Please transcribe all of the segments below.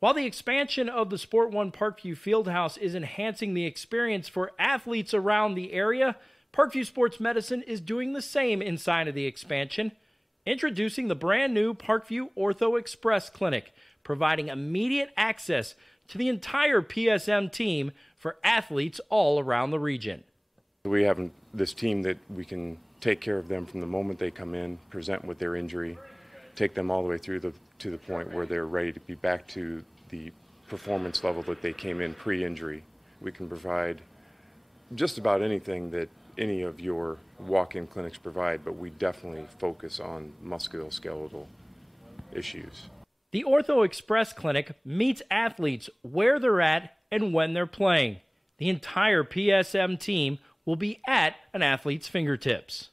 While the expansion of the Sport One Parkview Fieldhouse is enhancing the experience for athletes around the area, Parkview Sports Medicine is doing the same inside of the expansion, introducing the brand new Parkview Ortho Express Clinic, providing immediate access to the entire PSM team for athletes all around the region. We have this team that we can take care of them from the moment they come in, present with their injury, take them all the way through to the point where they're ready to be back to the performance level that they came in pre-injury. We can provide just about anything that any of your walk-in clinics provide, but we definitely focus on musculoskeletal issues. The Ortho Express Clinic meets athletes where they're at and when they're playing. The entire PSM team will be at an athlete's fingertips.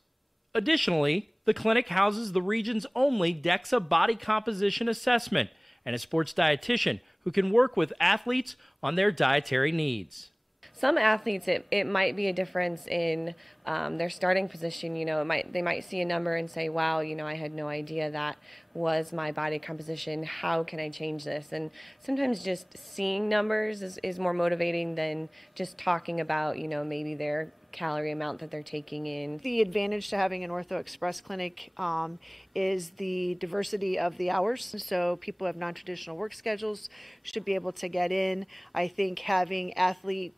Additionally, the clinic houses the region's only DEXA body composition assessment and a sports dietitian who can work with athletes on their dietary needs. Some athletes, it might be a difference in their starting position. You know, they might see a number and say, wow, you know, I had no idea that was my body composition. How can I change this? And sometimes just seeing numbers is more motivating than just talking about, you know, maybe their calorie amount that they're taking in. The advantage to having an Ortho Express clinic is the diversity of the hours. So people who have non-traditional work schedules should be able to get in. I think having athlete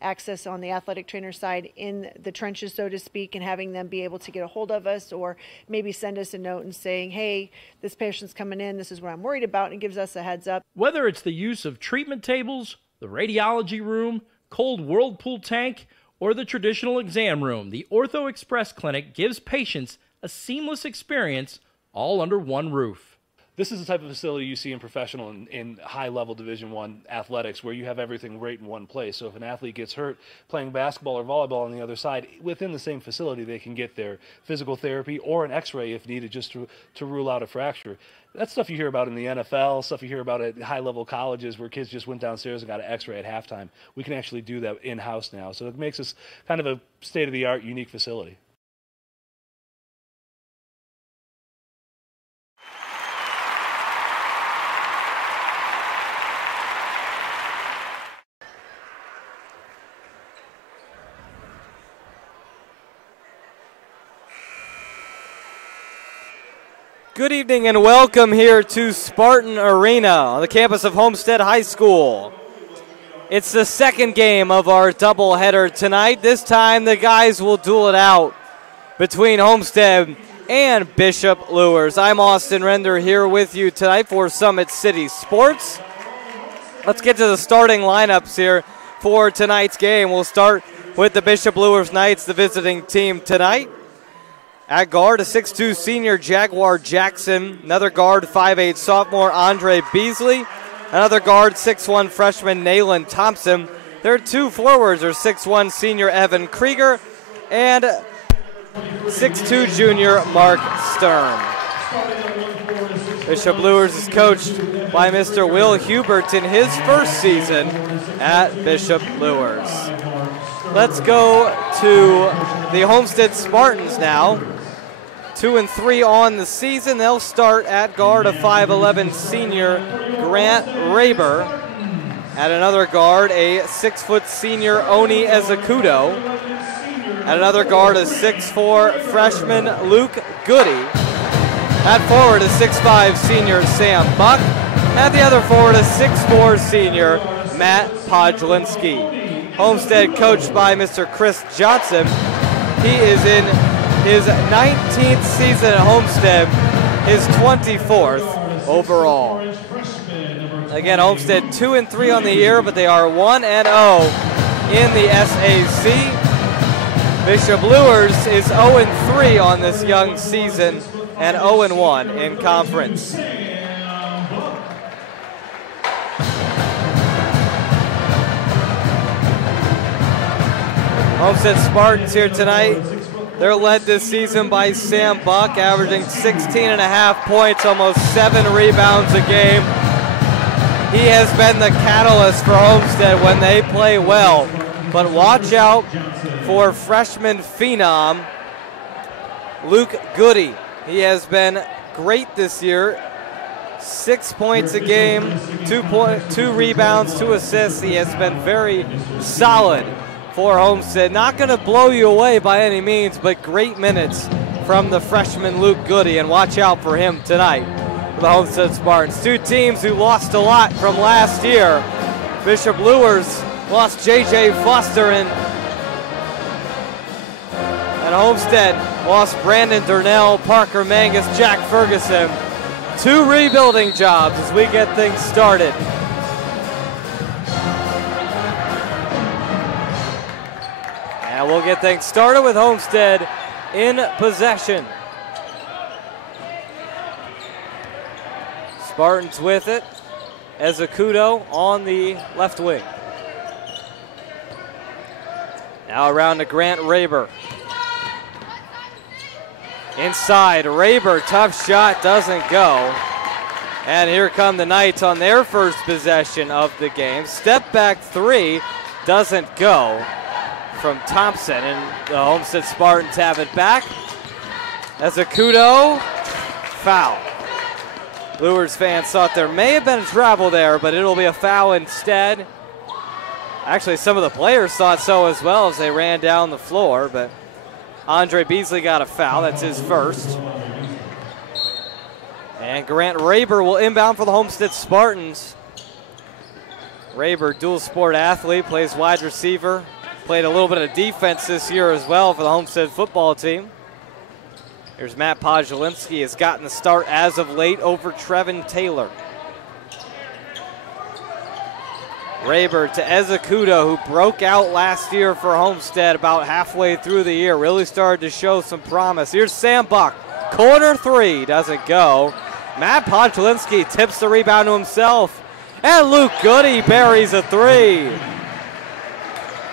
access on the athletic trainer side in the trenches, so to speak, and having them be able to get a hold of us or maybe send us a note and saying, hey, this patient's coming in, this is what I'm worried about, and gives us a heads up. Whether it's the use of treatment tables, the radiology room, cold whirlpool tank, or the traditional exam room, the Ortho Express Clinic gives patients a seamless experience all under one roof. This is the type of facility you see in professional and high-level Division I athletics where you have everything right in one place. So if an athlete gets hurt playing basketball or volleyball on the other side, within the same facility they can get their physical therapy or an x-ray if needed just to rule out a fracture. That's stuff you hear about in the NFL, stuff you hear about at high-level colleges where kids just went downstairs and got an x-ray at halftime. We can actually do that in-house now. So it makes us kind of a state-of-the-art, unique facility. Good evening and welcome here to Spartan Arena on the campus of Homestead High School. It's the second game of our doubleheader tonight. This time the guys will duel it out between Homestead and Bishop Luers. I'm Austin Render here with you tonight for Summit City Sports. Let's get to the starting lineups here for tonight's game. We'll start with the Bishop Luers Knights, the visiting team tonight. At guard, a 6'2 senior Jaguar Jackson. Another guard, 5'8 sophomore Andre Beasley. Another guard, 6'1 freshman Nayland Thompson. Their two forwards are 6'1 senior Evan Krieger and 6'2 junior Mark Stern. Bishop Luers is coached by Mr. Will Hubert in his first season at Bishop Luers. Let's go to the Homestead Spartans now. 2-3 on the season. They'll start at guard a 5'11 senior Grant Raber. At another guard, a 6' senior Oni Ezecudo. At another guard, a 6'4 freshman Luke Goody. At forward, a 6'5 senior Sam Buck. At the other forward, a 6'4 senior Matt Podlinski. Homestead coached by Mr. Chris Johnson. He is in his 19th season at Homestead, his 24th overall. Again, Homestead 2-3 on the year, but they are 1-0 in the SAC. Bishop Luers is 0-3 on this young season and 0-1 in conference. Homestead Spartans here tonight. They're led this season by Sam Buck, averaging 16.5 points, almost 7 rebounds a game. He has been the catalyst for Homestead when they play well. But watch out for freshman phenom Luke Goody. He has been great this year 6 points a game, 2 rebounds, 2 assists. He has been very solid for Homestead. Not going to blow you away by any means, but great minutes from the freshman Luke Goody, and watch out for him tonight for the Homestead Spartans. Two teams who lost a lot from last year. Bishop Luers lost J.J. Foster, and Homestead lost Brandon Durnell, Parker Mangus, Jack Ferguson. 2 rebuilding jobs as we get things started. And we'll get things started with Homestead in possession. Spartans with it. Ezecudo on the left wing. Now around to Grant Raber. Inside, Raber, tough shot, doesn't go. And here come the Knights on their first possession of the game. Step back 3, doesn't go from Thompson, and the Homestead Spartans have it back. Ezecudo, foul. Luers fans thought there may have been a travel there, but it'll be a foul instead. Actually, some of the players thought so as well as they ran down the floor, but Andre Beasley got a foul. That's his first. And Grant Raber will inbound for the Homestead Spartans. Raber, dual sport athlete, plays wide receiver. Played a little bit of defense this year as well for the Homestead football team. Here's Matt Podjolinski, has gotten the start as of late over Trevin Taylor. Raber to Ezecudo, who broke out last year for Homestead about halfway through the year. Really started to show some promise. Here's Sam Buck. Corner 3, doesn't go. Matt Podjolinski tips the rebound to himself. And Luke Goody buries a 3.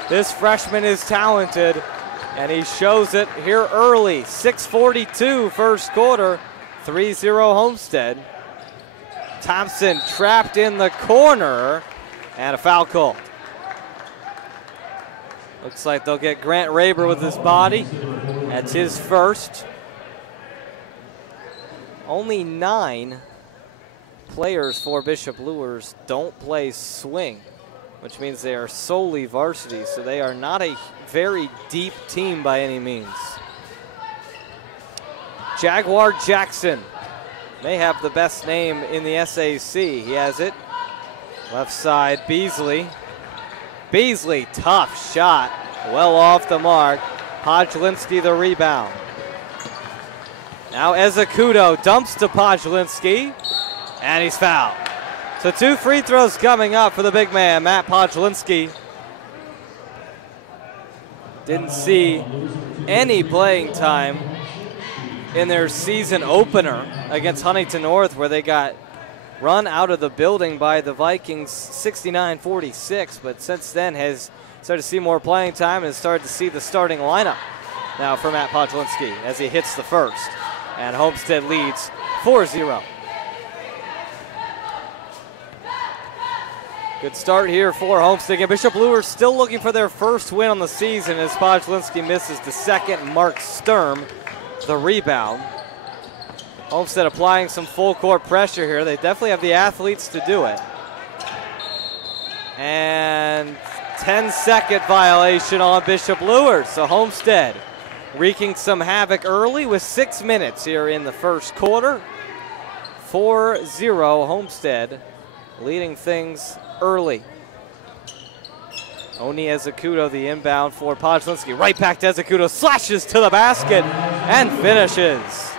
This freshman is talented, and he shows it here early. 6:42 first quarter, 3-0 Homestead. Thompson trapped in the corner. And a foul call. Looks like they'll get Grant Raber with his body. That's his first. Only 9 players for Bishop Luers don't play swing, which means they are solely varsity, so they are not a very deep team by any means. Jaguar Jackson may have the best name in the SAC. He has it. Left side, Beasley. Beasley, tough shot. Well off the mark. Podjolinski the rebound. Now Ezecudo dumps to Podjolinski, and he's fouled. So 2 free throws coming up for the big man, Matt Podjolinski. Didn't see any playing time in their season opener against Huntington North, where they got run out of the building by the Vikings 69-46, but since then has started to see more playing time and has started to see the starting lineup now for Matt Podjolinski as he hits the first. And Homestead leads 4-0. Good start here for Homestead. And Bishop Luers still looking for their first win on the season as Podjolinski misses the second. Mark Sturm the rebound. Homestead applying some full court pressure here. They definitely have the athletes to do it. And 10-second violation on Bishop Luers. So Homestead wreaking some havoc early with 6 minutes here in the first quarter. 4-0 Homestead leading things early. Oni Ezecudo the inbound for Podjolinski. Right back to Ezecudo, slashes to the basket and finishes.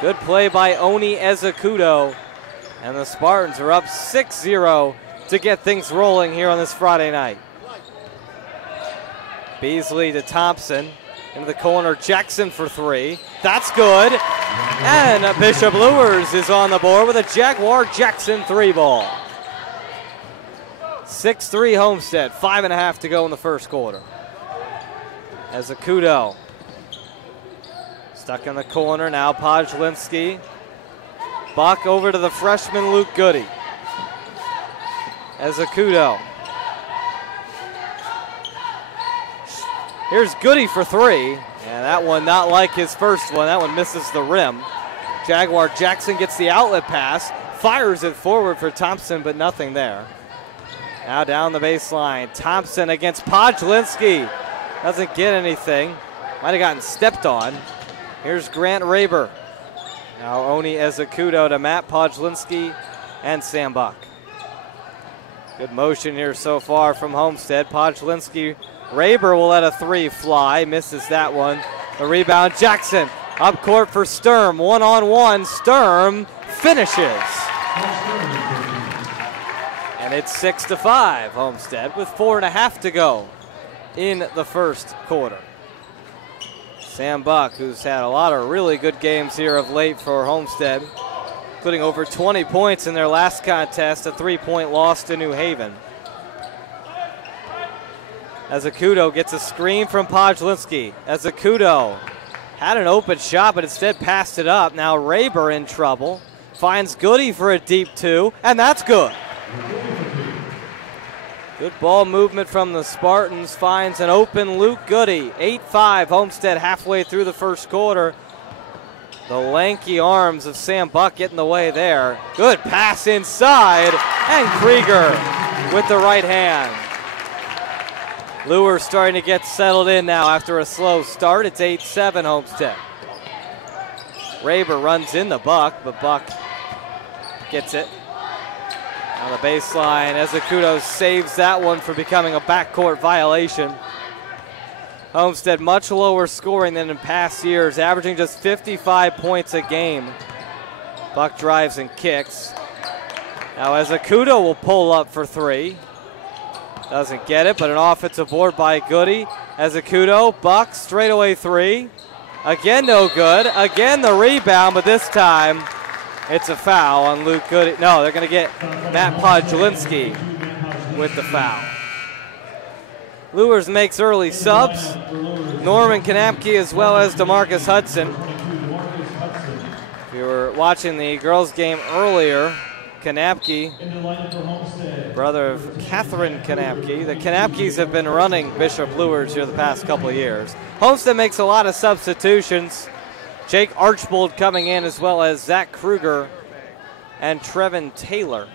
Good play by Oni Ezecudo. And the Spartans are up 6-0 to get things rolling here on this Friday night. Beasley to Thompson. Into the corner, Jackson for 3. That's good. And Bishop Luers is on the board with a Jaguar Jackson 3-ball. 6-3 Homestead, 5.5 to go in the first quarter. Ezecudo. Stuck in the corner, now Podjolinski. Buck over to the freshman Luke Goody. Ezecudo. Here's Goody for 3. And that one not like his first one. That one misses the rim. Jaguar Jackson gets the outlet pass. fires it forward for Thompson, but nothing there. Now down the baseline, Thompson against Podlinski. Doesn't get anything. Might have gotten stepped on. Here's Grant Raber. Now Oni Ezecudo to Matt Podlinski and Sam Buck. Good motion here so far from Homestead. Podlinski, Raber will let a three fly, misses that one. The rebound, Jackson up court for Sturm. One-on-one, Sturm finishes. And it's 6-5 Homestead with 4.5 to go in the first quarter. Sam Buck, who's had a lot of really good games here of late for Homestead, including over 20 points in their last contest, a 3-point loss to New Haven. Ezecudo gets a screen from Podlinski. Ezecudo had an open shot, but instead passed it up. Now Raber in trouble. Finds Goody for a deep two, and that's good. Good ball movement from the Spartans. Finds an open Luke Goody. 8-5 Homestead halfway through the first quarter. The lanky arms of Sam Buck get in the way there. Good pass inside, and Krieger with the right hand. Luers starting to get settled in now after a slow start. It's 8-7 Homestead. Raber runs in the Buck, but Buck gets it. On the baseline, Ezecudo saves that one from becoming a backcourt violation. Homestead much lower scoring than in past years, averaging just 55 points a game. Buck drives and kicks. Now Ezecudo will pull up for three. Doesn't get it, but an offensive board by Goody. Ezecudo, Buck, straightaway three. Again, no good. Again, the rebound, but this time it's a foul on Luke Goody. No, they're going to get Matt Podlinski with the foul. Luers makes early subs. Norman Kanapke as well as DeMarcus Hudson. If you were watching the girls' game earlier, Kanapke, brother of Catherine Kanapke. The Kanapkes have been running Bishop Luers here the past couple of years. Homestead makes a lot of substitutions. Jake Archbold coming in as well as Zach Kruger and Trevin Taylor.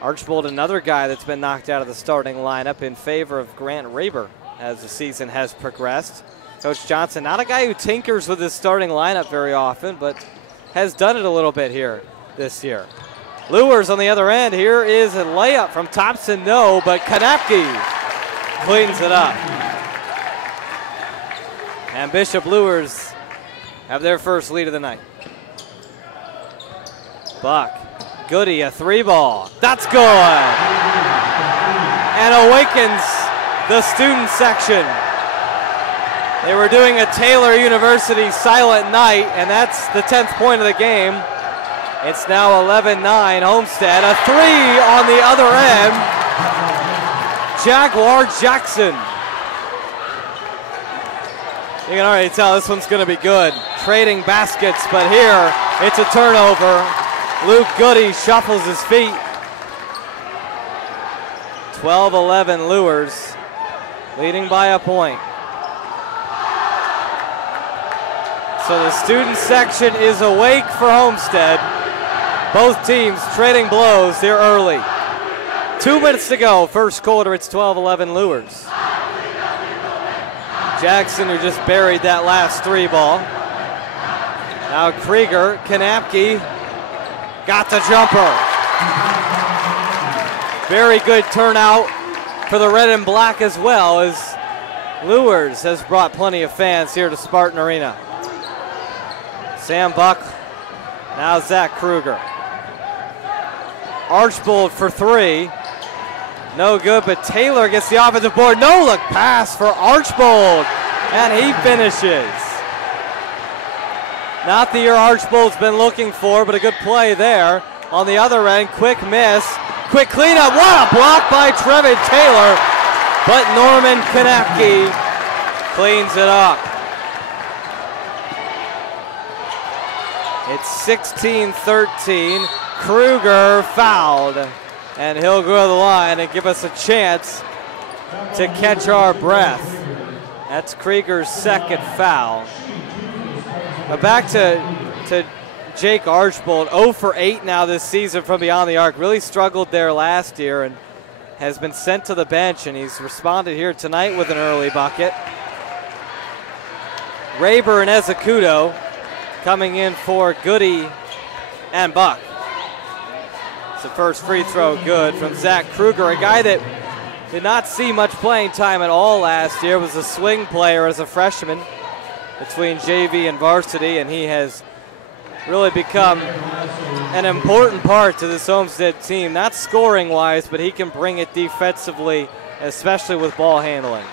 Archbold, another guy that's been knocked out of the starting lineup in favor of Grant Raber as the season has progressed. Coach Johnson, not a guy who tinkers with his starting lineup very often, but has done it a little bit here this year. Luers on the other end. Here is a layup from Thompson. No, but Kanapke cleans it up. And Bishop Luers have their first lead of the night. Buck, Goody, a three ball. That's good. And awakens the student section. They were doing a Taylor University silent night, and that's the 10th point of the game. It's now 11-9 Homestead. A three on the other end. Jaguar Jackson. You can already tell this one's going to be good. Trading baskets, but here it's a turnover. Luke Goody shuffles his feet. 12-11 Luers, leading by a point. So the student section is awake for Homestead. Both teams trading blows here early. 2 minutes to go, first quarter, it's 12-11 Luers. Jackson, who just buried that last three ball. Now Krieger, Kanapke, got the jumper. Very good turnout for the red and black as well, as Luers has brought plenty of fans here to Spartan Arena. Sam Buck, now Zach Kruger. Archbold for three. No good, but Taylor gets the offensive board. No look pass for Archbold, and he finishes. Not the year Archbold's been looking for, but a good play there. On the other end, quick miss. Quick cleanup. What a block by Trevin Taylor, but Norman Kanapke cleans it up. It's 16-13. Kruger fouled, and he'll go to the line and give us a chance to catch our breath. That's Krieger's second foul. But back to Jake Archbold, 0 for 8 now this season from beyond the arc. Really struggled there last year and has been sent to the bench, and he's responded here tonight with an early bucket. Raber and Ezecudo coming in for Goody and Buck. It's the first free throw good from Zach Kruger, a guy that did not see much playing time at all last year, was a swing player as a freshman between JV and varsity, and he has really become an important part to this Homestead team, not scoring-wise, but he can bring it defensively, especially with ball handling.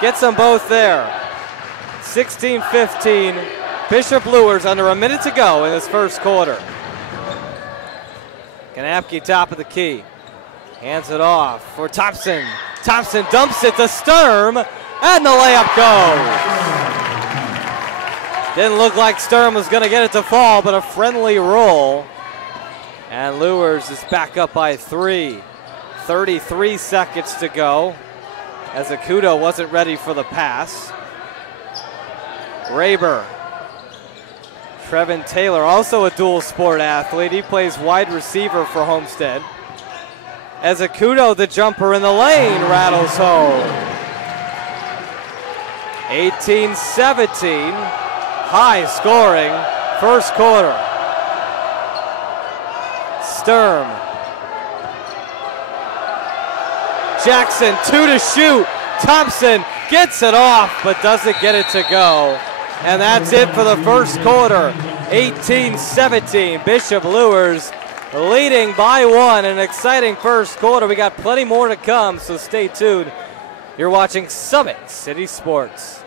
Gets them both there. 16-15, Bishop Luers under a minute to go in this first quarter. Kanapke top of the key. Hands it off for Thompson. Thompson dumps it to Sturm, and the layup goes. Didn't look like Sturm was going to get it to fall, but a friendly roll. And Luers is back up by 3. 33 seconds to go. Ezecudo wasn't ready for the pass. Raber. Trevin Taylor, also a dual sport athlete. He plays wide receiver for Homestead. Ezecudo, the jumper in the lane, rattles home. 18-17, high scoring first quarter. Sturm. Jackson, 2 to shoot. Thompson gets it off, but doesn't get it to go. And that's it for the first quarter. 18-17, Bishop Luers leading by 1. An exciting first quarter. We got plenty more to come, so stay tuned. You're watching Summit City Sports.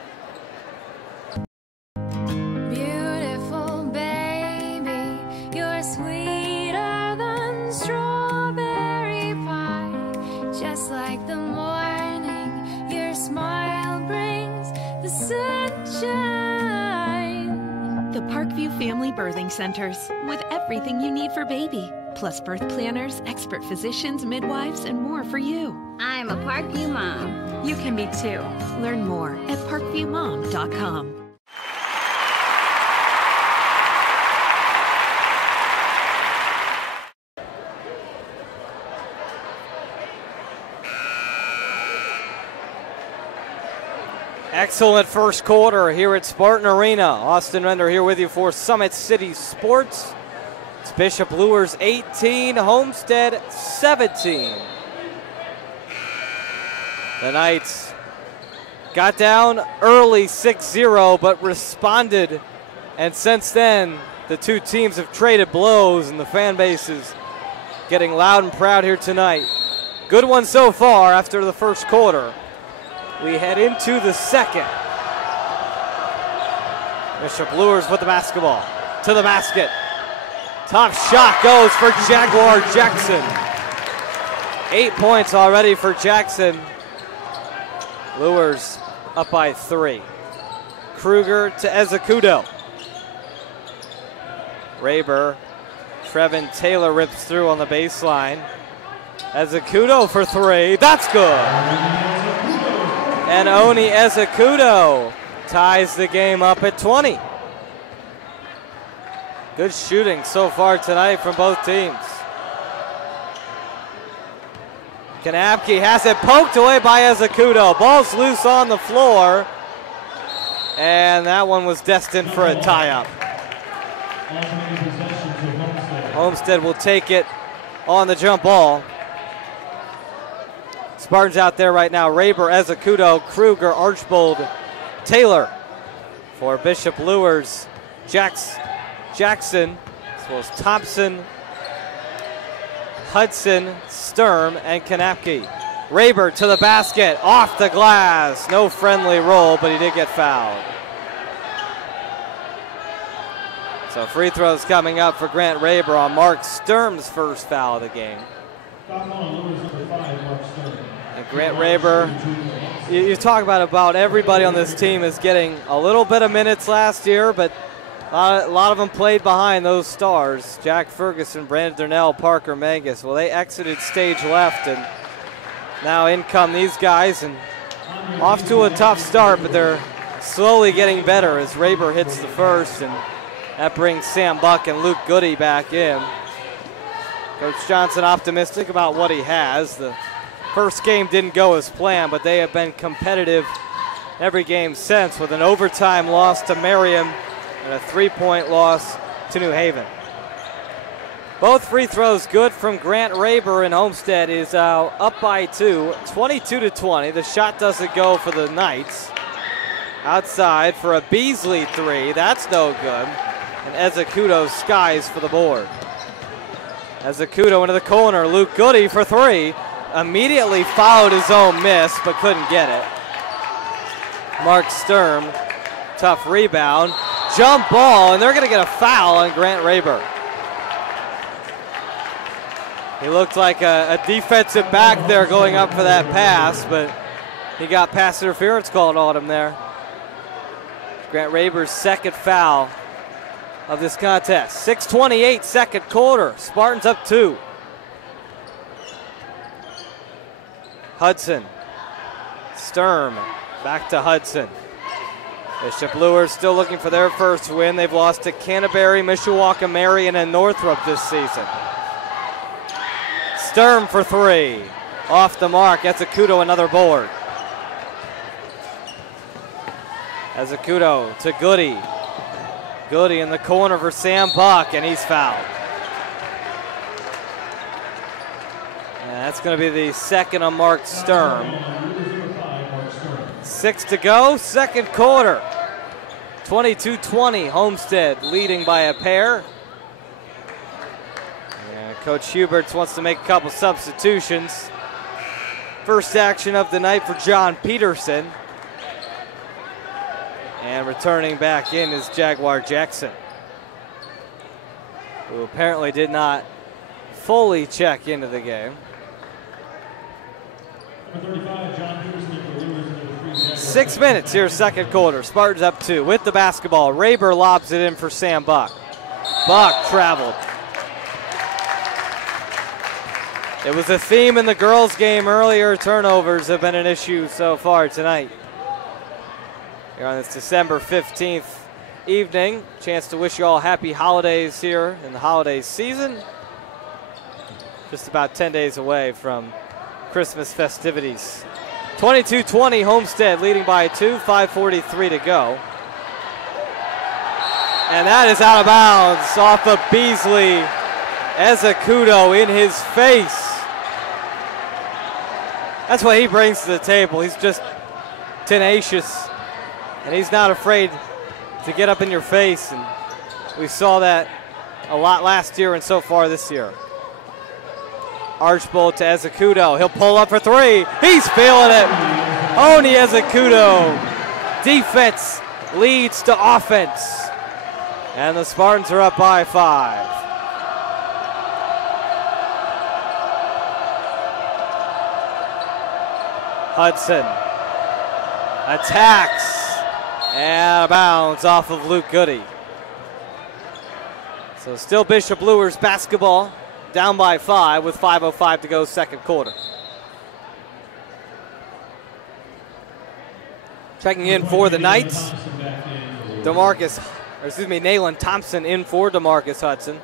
Beautiful baby, you're sweeter than strawberry pie. Just like the morning, your smile brings the sunshine. The Parkview Family Birthing Centers, with everything you need for baby, plus birth planners, expert physicians, midwives, and more for you. I'm a Parkview mom. You can be too. Learn more at parkviewmom.com. Excellent first quarter here at Spartan Arena. Austin Render here with you for Summit City Sports. It's Bishop Luers 18, Homestead 17. The Knights got down early 6-0, but responded. And since then, the two teams have traded blows, and the fan base is getting loud and proud here tonight. Good one so far after the first quarter. We head into the second. Bishop Luers with the basketball to the basket. Top shot goes for Jaguar Jackson. 8 points already for Jackson. Luers up by 3. Kruger to Ezecudo. Raber. Trevin Taylor rips through on the baseline. Ezecudo for 3. That's good. And Oni Ezecudo ties the game up at 20. Good shooting so far tonight from both teams. Kanapke has it poked away by Ezecudo. Ball's loose on the floor. And that one was destined for a tie-up. Homestead will take it on the jump ball. Spartans out there right now. Raber, Ezecudo, Kruger, Archbold, Taylor. For Bishop Luers, Jackson, as well as Thompson, Hudson, Sturm, and Kanapke. Raber to the basket, off the glass. No friendly roll, but he did get fouled. So free throws coming up for Grant Raber on Mark Sturm's first foul of the game. And Grant Raber, you talk about everybody on this team is getting a little bit of minutes last year, but a lot of them played behind those stars. Jack Ferguson, Brandon Durnell, Parker Mangus. Well, they exited stage left, and now in come these guys, and off to a tough start, but they're slowly getting better as Raber hits the first, and That brings Sam Buck and Luke Goody back in. Coach Johnson optimistic about what he has. The first game didn't go as planned, but they have been competitive every game since, with an overtime loss to Merriam and a 3-point loss to New Haven. Both free throws good from Grant Raber, and Homestead is up by 2, 22-20. The shot doesn't go for the Knights. Outside for a Beasley 3, that's no good. And Ezecuto skies for the board. Ezecuto into the corner, Luke Goody for 3. Immediately followed his own miss, but couldn't get it. Mark Sturm, tough rebound. Jump ball, and they're going to get a foul on Grant Raber. He looked like a defensive back there going up for that pass, but he got pass interference called on him there. Grant Raber's second foul of this contest. 6:28, second quarter. Spartans up 2. Hudson. Sturm. Back to Hudson. Bishop Luers still looking for their first win. They've lost to Canterbury, Mishawaka, Marion, and Northrop this season. Sturm for 3. Off the mark. Ezecuto another board. Ezecuto to Goody. Goody in the corner for Sam Buck, and he's fouled. And that's going to be the second on Mark Sturm. 6 to go, second quarter. 22-20, Homestead leading by a pair. And Coach Huberts wants to make a couple substitutions. First action of the night for John Peterson. And returning back in is Jaguar Jackson, who apparently did not fully check into the game. 6 minutes here, second quarter. Spartans up 2 with the basketball. Raber lobs it in for Sam Buck. Buck traveled. It was a theme in the girls' game earlier. Turnovers have been an issue so far tonight. Here on this December 15th evening. Chance to wish you all happy holidays here in the holiday season. Just about 10 days away from Christmas festivities. 22-20, Homestead leading by 2, 5:43 to go. And that is out of bounds off of Beasley. Ezecuto in his face. That's what he brings to the table. He's just tenacious. And he's not afraid to get up in your face, and we saw that a lot last year and so far this year. Archbold to Ezecuto. He'll pull up for 3. He's feeling it. Mahoney Ezecuto. Defense leads to offense. And the Spartans are up by 5. Hudson attacks. And out of bounds off of Luke Goody. So still Bishop Luers basketball, down by 5 with 5:05 to go, second quarter. Checking in for the Knights. Nayland Thompson in for DeMarcus Hudson.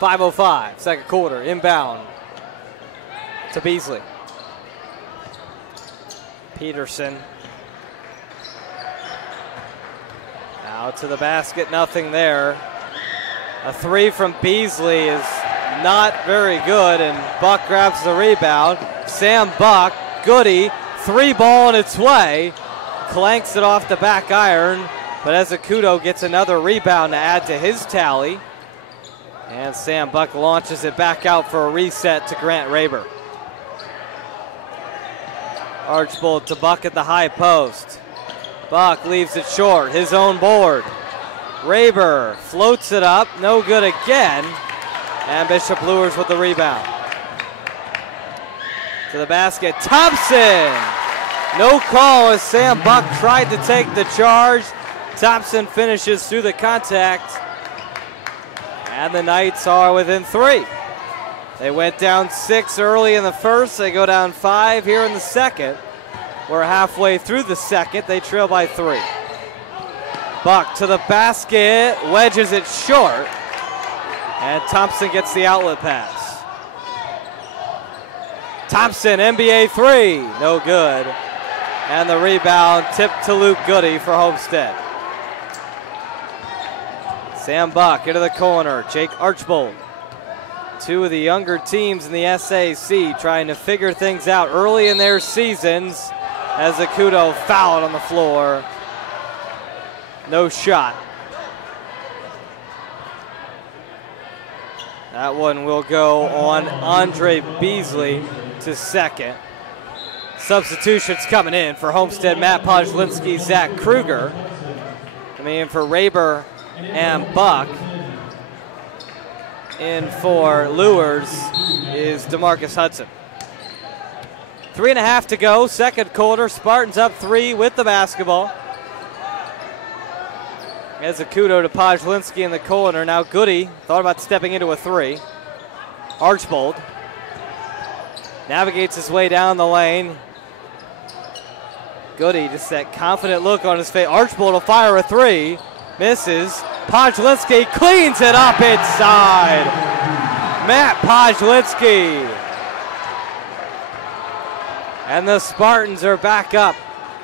5:05, second quarter, inbound to Beasley. Peterson. Out to the basket, nothing there. A 3 from Beasley is not very good, and Buck grabs the rebound. Sam Buck, Goody, 3 ball on its way. Clanks it off the back iron, but Ezecuto gets another rebound to add to his tally. And Sam Buck launches it back out for a reset to Grant Raber. Archbold to Buck at the high post. Buck leaves it short, his own board. Raber floats it up, no good again. And Bishop Luers with the rebound. To the basket, Thompson! No call as Sam Buck tried to take the charge. Thompson finishes through the contact. And the Knights are within 3. They went down 6 early in the first. They go down 5 here in the second. We're halfway through the second. They trail by 3. Buck to the basket, wedges it short, and Thompson gets the outlet pass. Thompson, NBA three, no good. And the rebound tipped to Luke Goody for Homestead. Sam Buck into the corner, Jake Archbold. Two of the younger teams in the SAC trying to figure things out early in their seasons. As Akudo fouled on the floor. No shot. That one will go on Andre Beasley to second. Substitutions coming in for Homestead, Matt Podjlinski, Zach Kruger. Coming in for Raber and Buck. In for Luers is DeMarcus Hudson. 3.5 to go, second quarter. Spartans up 3 with the basketball. As Akudo to Podjlinski in the corner. Now Goody thought about stepping into a 3. Archbold navigates his way down the lane. Goody, just that confident look on his face. Archbold will fire a 3. Misses. Podjlinski cleans it up inside. Matt Podjlinski. And the Spartans are back up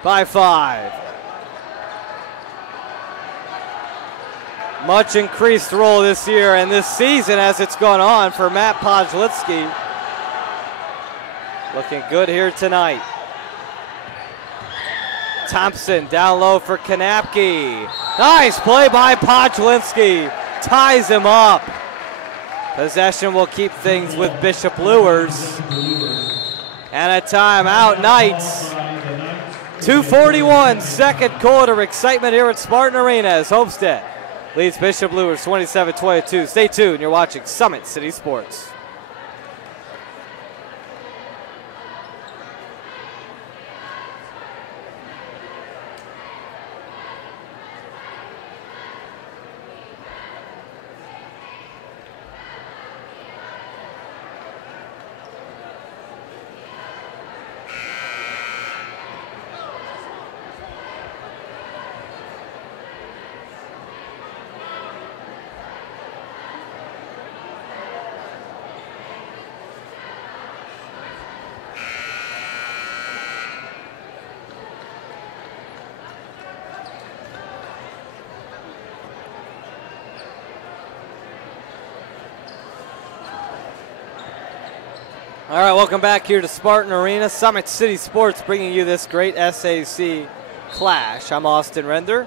by 5. Much increased role this year and this season as it's gone on for Matt Podjlinski. Looking good here tonight. Thompson down low for Kanapke. Nice play by Podjlinski. Ties him up. Possession will keep things with Bishop Luers. And a timeout, Knights. 2:41, second quarter. Excitement here at Spartan Arena as Homestead leads Bishop Luers 27-22. Stay tuned, you're watching Summit City Sports. All right, welcome back here to Spartan Arena. Summit City Sports bringing you this great SAC clash. I'm Austin Render.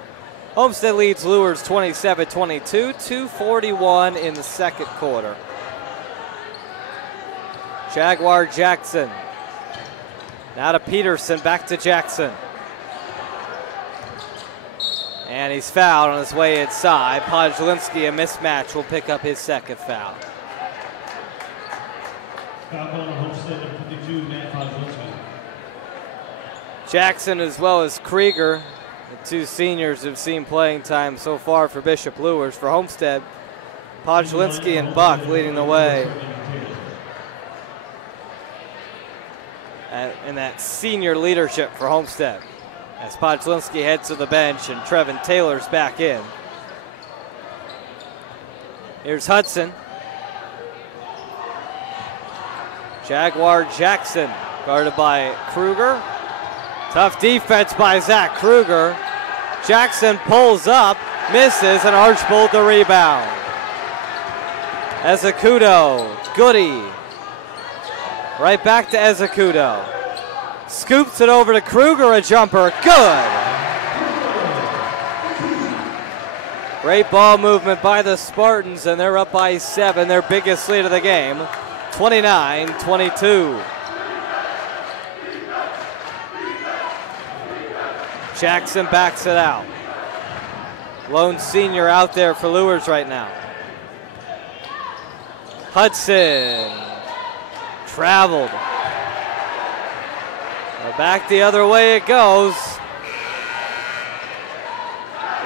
Homestead leads Luers 27-22, 2:41 in the second quarter. Jaguar Jackson. Now to Peterson, back to Jackson. And he's fouled on his way inside. Podjlinski, a mismatch, will pick up his second foul. Jackson as well as Krieger, the two seniors who've seen playing time so far for Bishop Luers. For Homestead, Podjlinski and Buck leading the way. And that senior leadership for Homestead. As Podjlinski heads to the bench and Trevin Taylor's back in. Here's Hudson. Jaguar Jackson, guarded by Kruger. Tough defense by Zach Kruger. Jackson pulls up, misses, and Archbold the rebound. Ezecudo, Goody. Right back to Ezecudo. Scoops it over to Kruger, a jumper, good. Great ball movement by the Spartans, and they're up by 7, their biggest lead of the game. 29-22. Jackson backs it out. Lone senior out there for Luers right now. Hudson traveled. Back the other way it goes.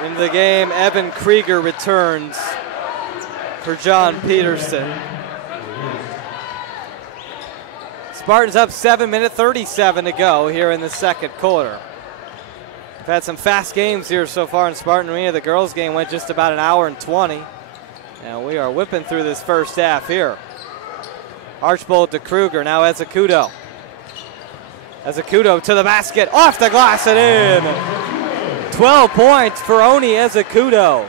Into the game, Evan Krieger returns for John Peterson. Spartans up 7 minutes, 37 to go here in the second quarter. We've had some fast games here so far in Spartan Arena. The girls' game went just about an hour and 20. And we are whipping through this first half here. Archbold to Kruger, now Ezecudo. Ezecudo to the basket, off the glass and in. 12 points for Oni Ezecudo.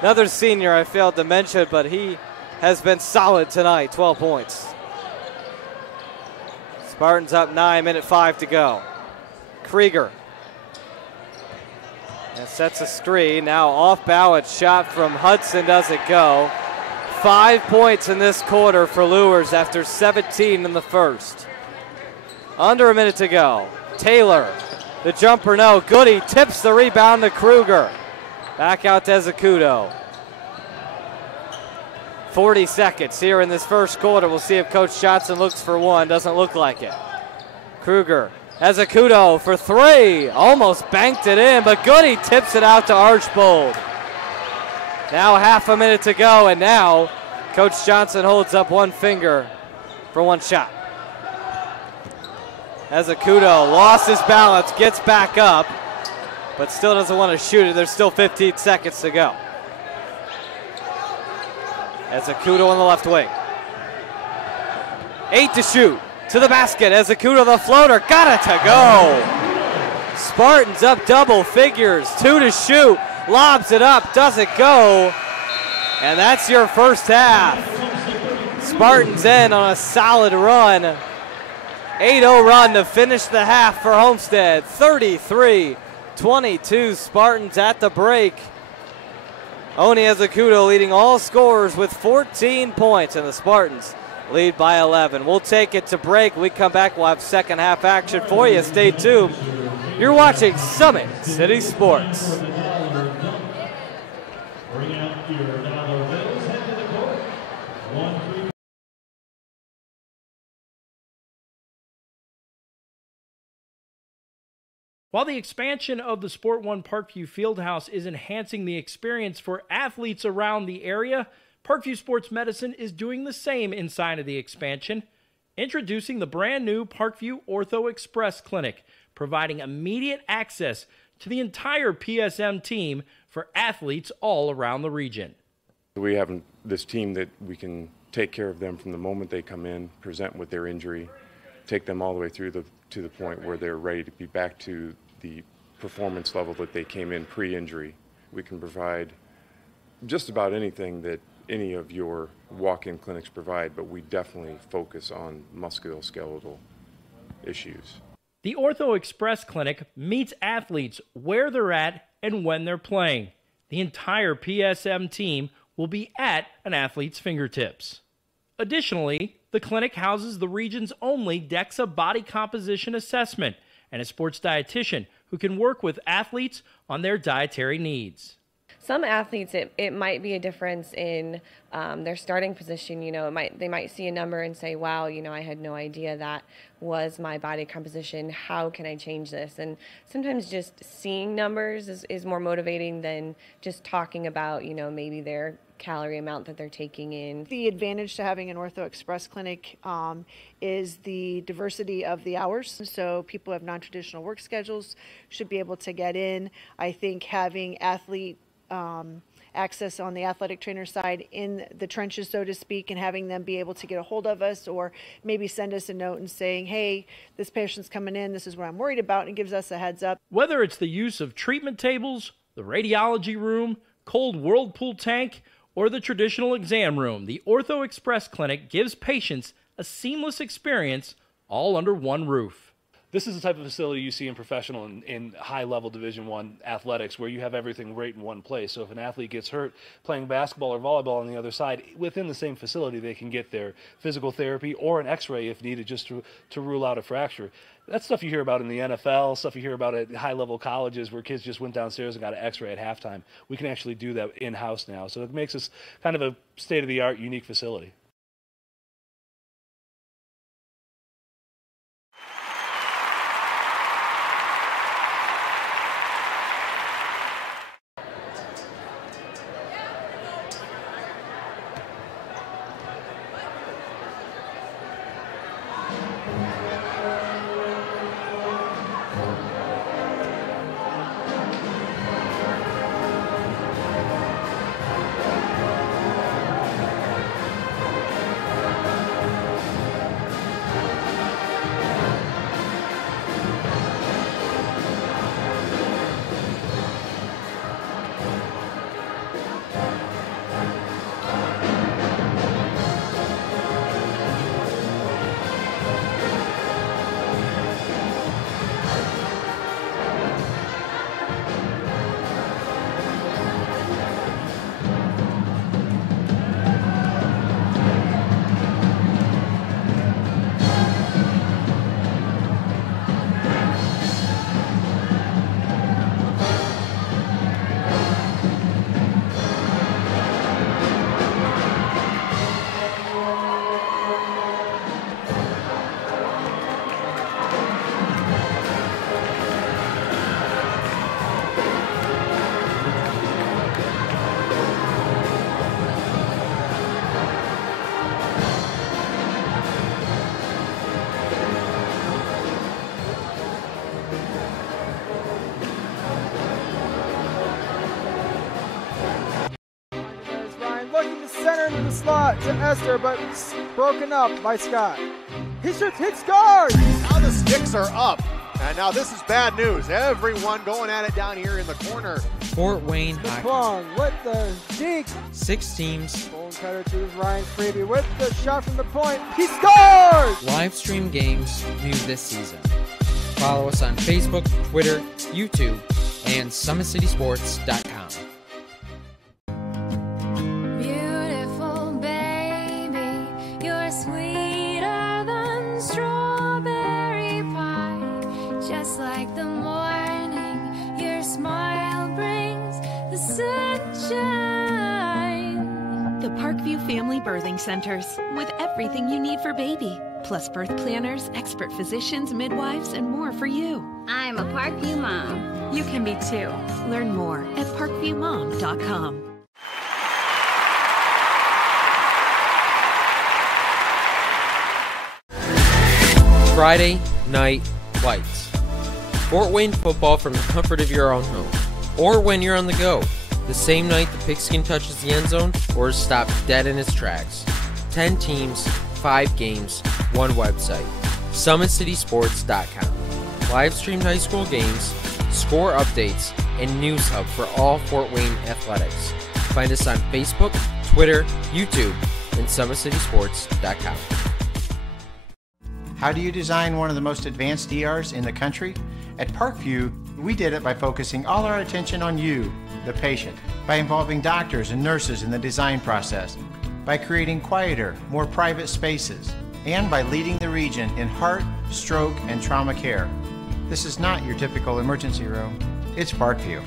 Another senior I failed to mention, but he has been solid tonight, 12 points. Spartans up 9, minute 5 to go. Krieger. And sets a screen. Now off balance shot from Hudson doesn't go. 5 points in this quarter for Luers after 17 in the first. Under a minute to go. Taylor, the jumper no. Goody tips the rebound to Kruger. Back out to Ezecudo. 40 seconds here in this first quarter. We'll see if Coach Johnson looks for one. Doesn't look like it. Kruger. Ezecudo for three. Almost banked it in, but Goody tips it out to Archbold. Now half a minute to go, and now Coach Johnson holds up one finger for one shot. Ezecudo lost his balance, gets back up, but still doesn't want to shoot it. There's still 15 seconds to go. Ezecudo on the left wing. 8 to shoot. To the basket, Ezecudo the floater, got it to go. Spartans up double figures, 2 to shoot, lobs it up, doesn't go. And that's your first half. Spartans in on a solid run. 8-0 run to finish the half for Homestead. 33-22 Spartans at the break. Oni Ezecudo leading all scorers with 14 points, and the Spartans lead by 11. We'll take it to break. We come back, we'll have second half action for you. Stay tuned. You're watching Summit City Sports. While the expansion of the Sport One Parkview Fieldhouse is enhancing the experience for athletes around the area, Parkview Sports Medicine is doing the same inside of the expansion. Introducing the brand new Parkview Ortho Express Clinic, providing immediate access to the entire PSM team for athletes all around the region. We have this team that we can take care of them from the moment they come in, present with their injury, take them all the way through to the point where they're ready to be back to the performance level that they came in pre-injury. We can provide just about anything that any of your walk-in clinics provide, but we definitely focus on musculoskeletal issues. The Ortho Express Clinic meets athletes where they're at and when they're playing. The entire PSM team will be at an athlete's fingertips. Additionally, the clinic houses the region's only DEXA body composition assessment and a sports dietitian who can work with athletes on their dietary needs. Some athletes, it might be a difference in their starting position. You know, they might see a number and say, wow, you know, I had no idea that was my body composition. How can I change this? And sometimes just seeing numbers is more motivating than just talking about, you know, maybe their calorie amount that they're taking in. The advantage to having an Ortho Express clinic is the diversity of the hours. So people who have non-traditional work schedules should be able to get in. I think having athlete access on the athletic trainer side in the trenches, so to speak, and having them be able to get a hold of us or maybe send us a note and saying, hey, this patient's coming in, this is what I'm worried about, and gives us a heads up. Whether it's the use of treatment tables, the radiology room, cold whirlpool tank, or the traditional exam room, the Ortho Express Clinic gives patients a seamless experience all under one roof. This is the type of facility you see in professional and high-level Division I athletics where you have everything right in one place. So if an athlete gets hurt playing basketball or volleyball on the other side, within the same facility they can get their physical therapy or an x-ray if needed just to rule out a fracture. That's stuff you hear about in the NFL, stuff you hear about at high-level colleges where kids just went downstairs and got an x-ray at halftime. We can actually do that in-house now. So it makes us kind of a state-of-the-art, unique facility. center into the slot to Esther, but broken up by Scott. He shoots, hit, scores! Now the sticks are up. And now this is bad news. Everyone going at it down here in the corner. Fort Wayne Hockey. McClung with the deke. 6 teams. Bone cutter to Ryan Freeby with the shot from the point. He scores! Live stream games new this season. Follow us on Facebook, Twitter, YouTube, and SummitCitySports.com. Beautiful baby, you're sweeter than strawberry pie. Just like the morning, your smile brings the sunshine. The Parkview Family Birthing Centers, with everything you need for baby, plus birth planners, expert physicians, midwives, and more for you. I'm a Parkview mom. You can be too. Learn more at parkviewmom.com. Friday Night Lights. Fort Wayne football from the comfort of your own home, or when you're on the go. The same night the pigskin touches the end zone or is stopped dead in its tracks. 10 teams, 5 games, 1 website. SummitCitySports.com. Live streamed high school games, score updates, and news hub for all Fort Wayne athletics. Find us on Facebook, Twitter, YouTube, and SummitCitySports.com. How do you design one of the most advanced ERs in the country? At Parkview, we did it by focusing all our attention on you, the patient, by involving doctors and nurses in the design process, by creating quieter, more private spaces, and by leading the region in heart, stroke, and trauma care. This is not your typical emergency room. It's Parkview.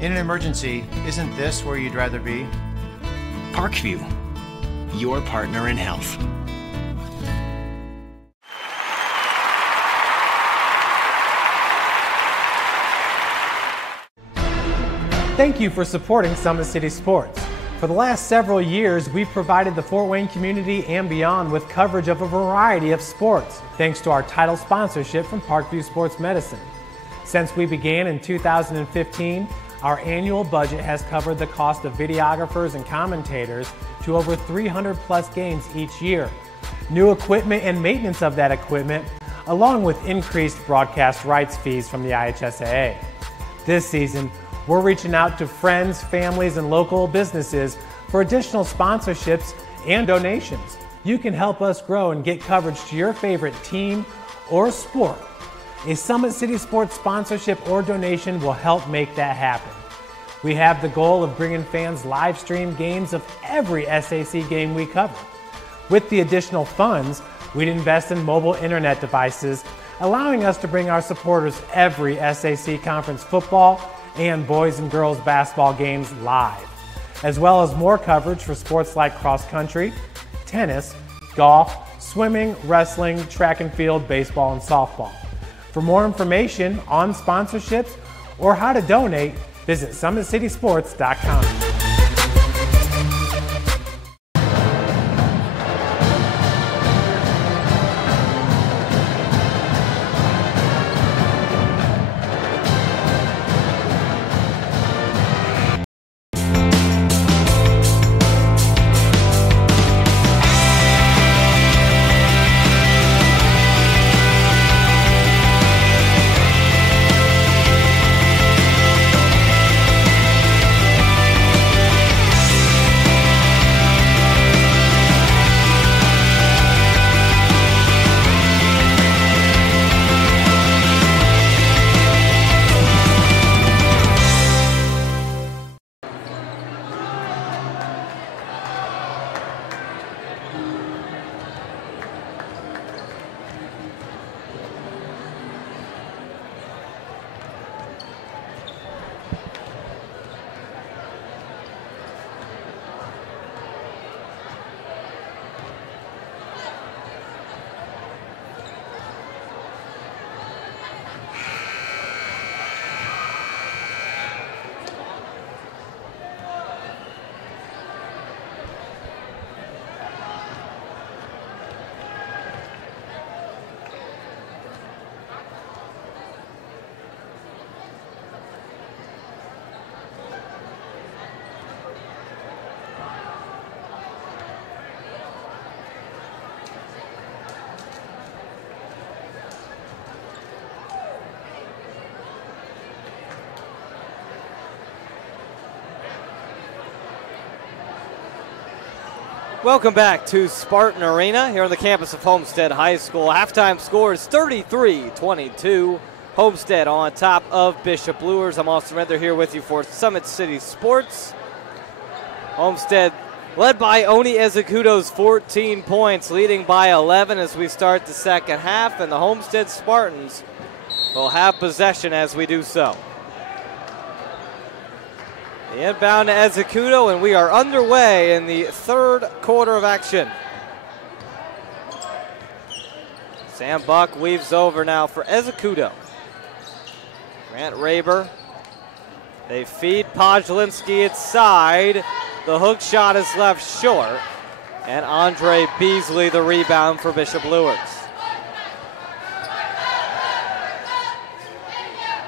In an emergency, isn't this where you'd rather be? Parkview, your partner in health. Thank you for supporting Summit City Sports. For the last several years, we've provided the Fort Wayne community and beyond with coverage of a variety of sports, thanks to our title sponsorship from Parkview Sports Medicine. Since we began in 2015, our annual budget has covered the cost of videographers and commentators to over 300 plus games each year. New equipment and maintenance of that equipment, along with increased broadcast rights fees from the IHSAA. This season, we're reaching out to friends, families, and local businesses for additional sponsorships and donations. You can help us grow and get coverage to your favorite team or sport. A Summit City Sports sponsorship or donation will help make that happen. We have the goal of bringing fans live stream games of every SAC game we cover. With the additional funds, we'd invest in mobile internet devices, allowing us to bring our supporters every SAC conference football and boys and girls basketball games live, as well as more coverage for sports like cross country, tennis, golf, swimming, wrestling, track and field, baseball, and softball. For more information on sponsorships or how to donate, visit SummitCitySports.com. Welcome back to Spartan Arena here on the campus of Homestead High School. Halftime score is 33-22. Homestead on top of Bishop Luers. I'm Austin Render here with you for Summit City Sports. Homestead led by Oni Ezekudo's 14 points, leading by 11 as we start the second half, and the Homestead Spartans will have possession as we do so. The inbound to Ezekudo, and we are underway in the third quarter of action. Sam Buck weaves over now for Ezekudo. Grant Raber. They feed Podjolinski inside. The hook shot is left short. And Andre Beasley the rebound for Bishop Luers.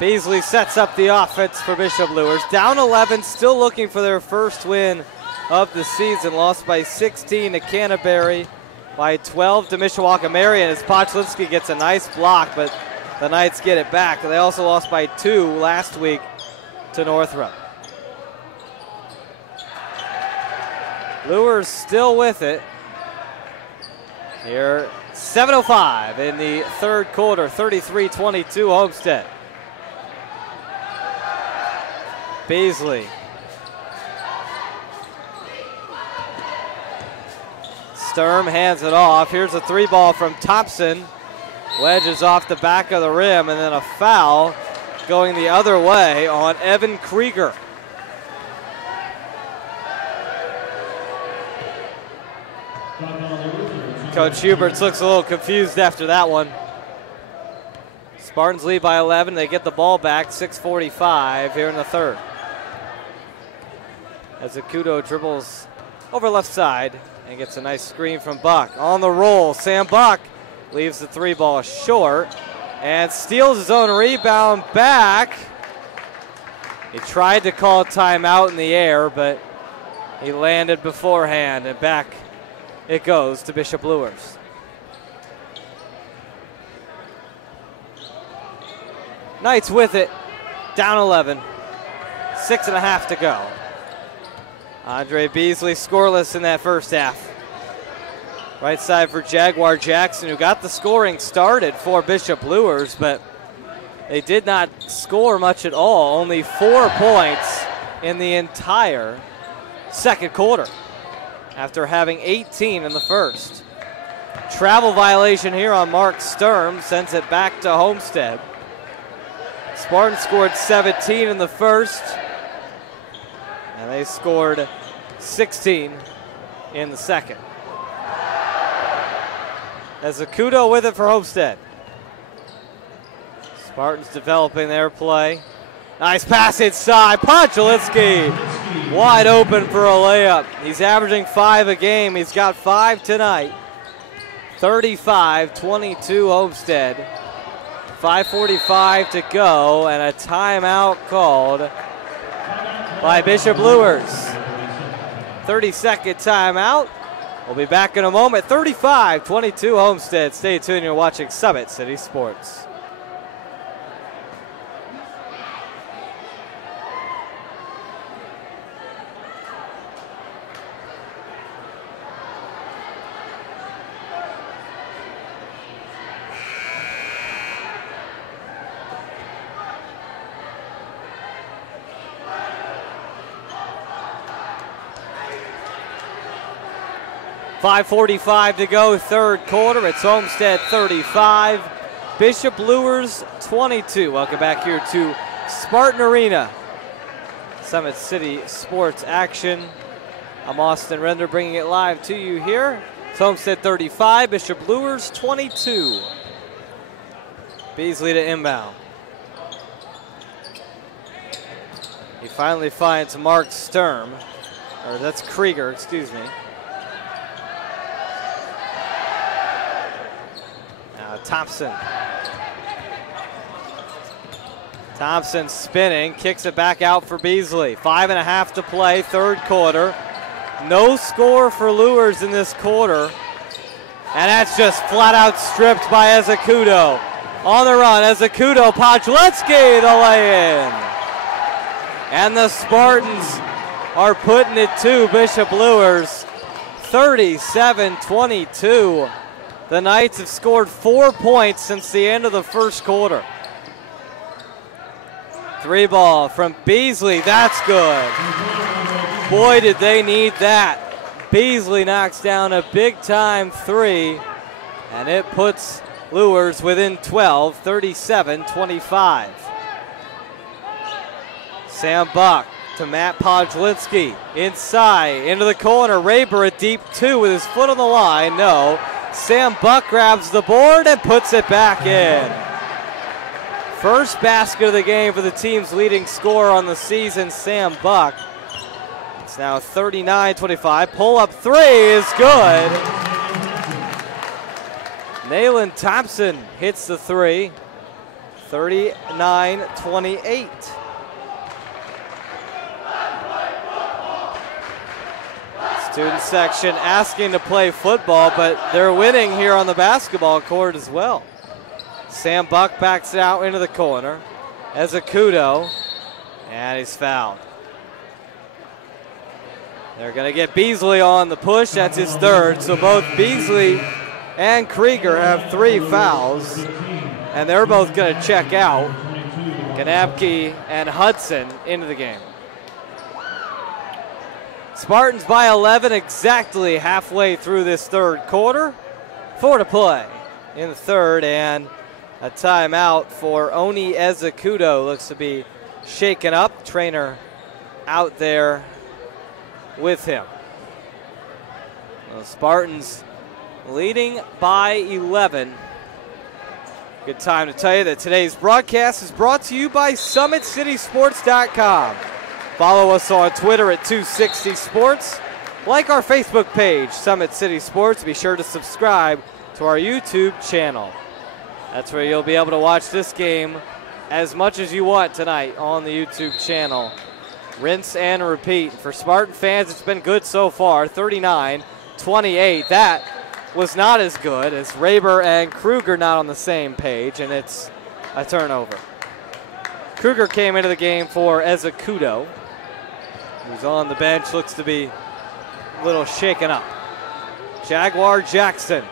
Beasley sets up the offense for Bishop Luers. Down 11, still looking for their first win of the season. Lost by 16 to Canterbury, by 12 to Mishawaka Marion as Podjolinski gets a nice block, but the Knights get it back. They also lost by 2 last week to Northrop. Luers still with it. Here, 7:05 in the third quarter, 33-22 Homestead. Beasley. Sturm hands it off. Here's a three ball from Thompson. Wedges off the back of the rim, and then a foul going the other way on Evan Krieger. Coach Huberts looks a little confused after that one. Spartans lead by 11. They get the ball back. 6:45 here in the third. Ezekudo dribbles over left side and gets a nice screen from Buck. On the roll, Sam Buck leaves the three ball short and steals his own rebound back. He tried to call a timeout in the air, but he landed beforehand, and back it goes to Bishop Luers. Knights with it, down 11, 6.5 to go. Andre Beasley scoreless in that first half. Right side for Jaguar Jackson, who got the scoring started for Bishop Luers, but they did not score much at all. Only 4 points in the entire second quarter after having 18 in the first. Travel violation here on Mark Sturm, sends it back to Homestead. Spartans scored 17 in the first, and they scored 16 in the second. Ezekudo with it for Homestead. Spartans developing their play. Nice pass inside. Podjolinski wide open for a layup. He's averaging 5 a game. He's got 5 tonight. 35-22 Homestead. 5:45 to go, and a timeout called by Bishop Luers. 30-second timeout. We'll be back in a moment. 35-22 Homestead. Stay tuned. You're watching Summit City Sports. .5:45 to go, third quarter. It's Homestead 35, Bishop Luers 22. Welcome back here to Spartan Arena. Summit City Sports action. I'm Austin Render bringing it live to you here. It's Homestead 35, Bishop Luers 22. Beasley to inbound. He finally finds Mark Sturm, or that's Krieger, excuse me. Thompson. Thompson spinning, kicks it back out for Beasley. 5.5 to play, third quarter. No score for Luers in this quarter. And that's just flat out stripped by Ezekudo. On the run, Ezekudo, Podjolinski, the lay-in. And the Spartans are putting it to Bishop Luers. 37-22. The Knights have scored 4 points since the end of the first quarter. 3 ball from Beasley, that's good. Boy, did they need that. Beasley knocks down a big-time 3, and it puts Luers within 12, 37-25. Sam Buck to Matt Podlinski, inside, into the corner. Raber a deep 2 with his foot on the line, no. Sam Buck grabs the board and puts it back in. First basket of the game for the team's leading scorer on the season, Sam Buck. It's now 39-25. Pull-up 3 is good. Nayland Thompson hits the 3. 39-28. Student section asking to play football, but they're winning here on the basketball court as well. Sam Buck backs out into the corner. Ezecudo, and he's fouled. They're going to get Beasley on the push. That's his 3rd. So both Beasley and Krieger have 3 fouls, and they're both going to check out. Kanapke and Hudson into the game. Spartans by 11, exactly halfway through this 3rd quarter. 4 to play in the 3rd, and a timeout for Oni Ezecudo looks to be shaken up. Trainer out there with him. The Spartans leading by 11. Good time to tell you that today's broadcast is brought to you by SummitCitySports.com. Follow us on Twitter at 260 Sports. Like our Facebook page, Summit City Sports. Be sure to subscribe to our YouTube channel. That's where you'll be able to watch this game as much as you want tonight on the YouTube channel. Rinse and repeat. For Spartan fans, it's been good so far, 39-28. That was not as good as Raber and Kruger not on the same page, and it's a turnover. Kruger came into the game for Ezecudo, who's on the bench, looks to be a little shaken up. Jaguar Jackson.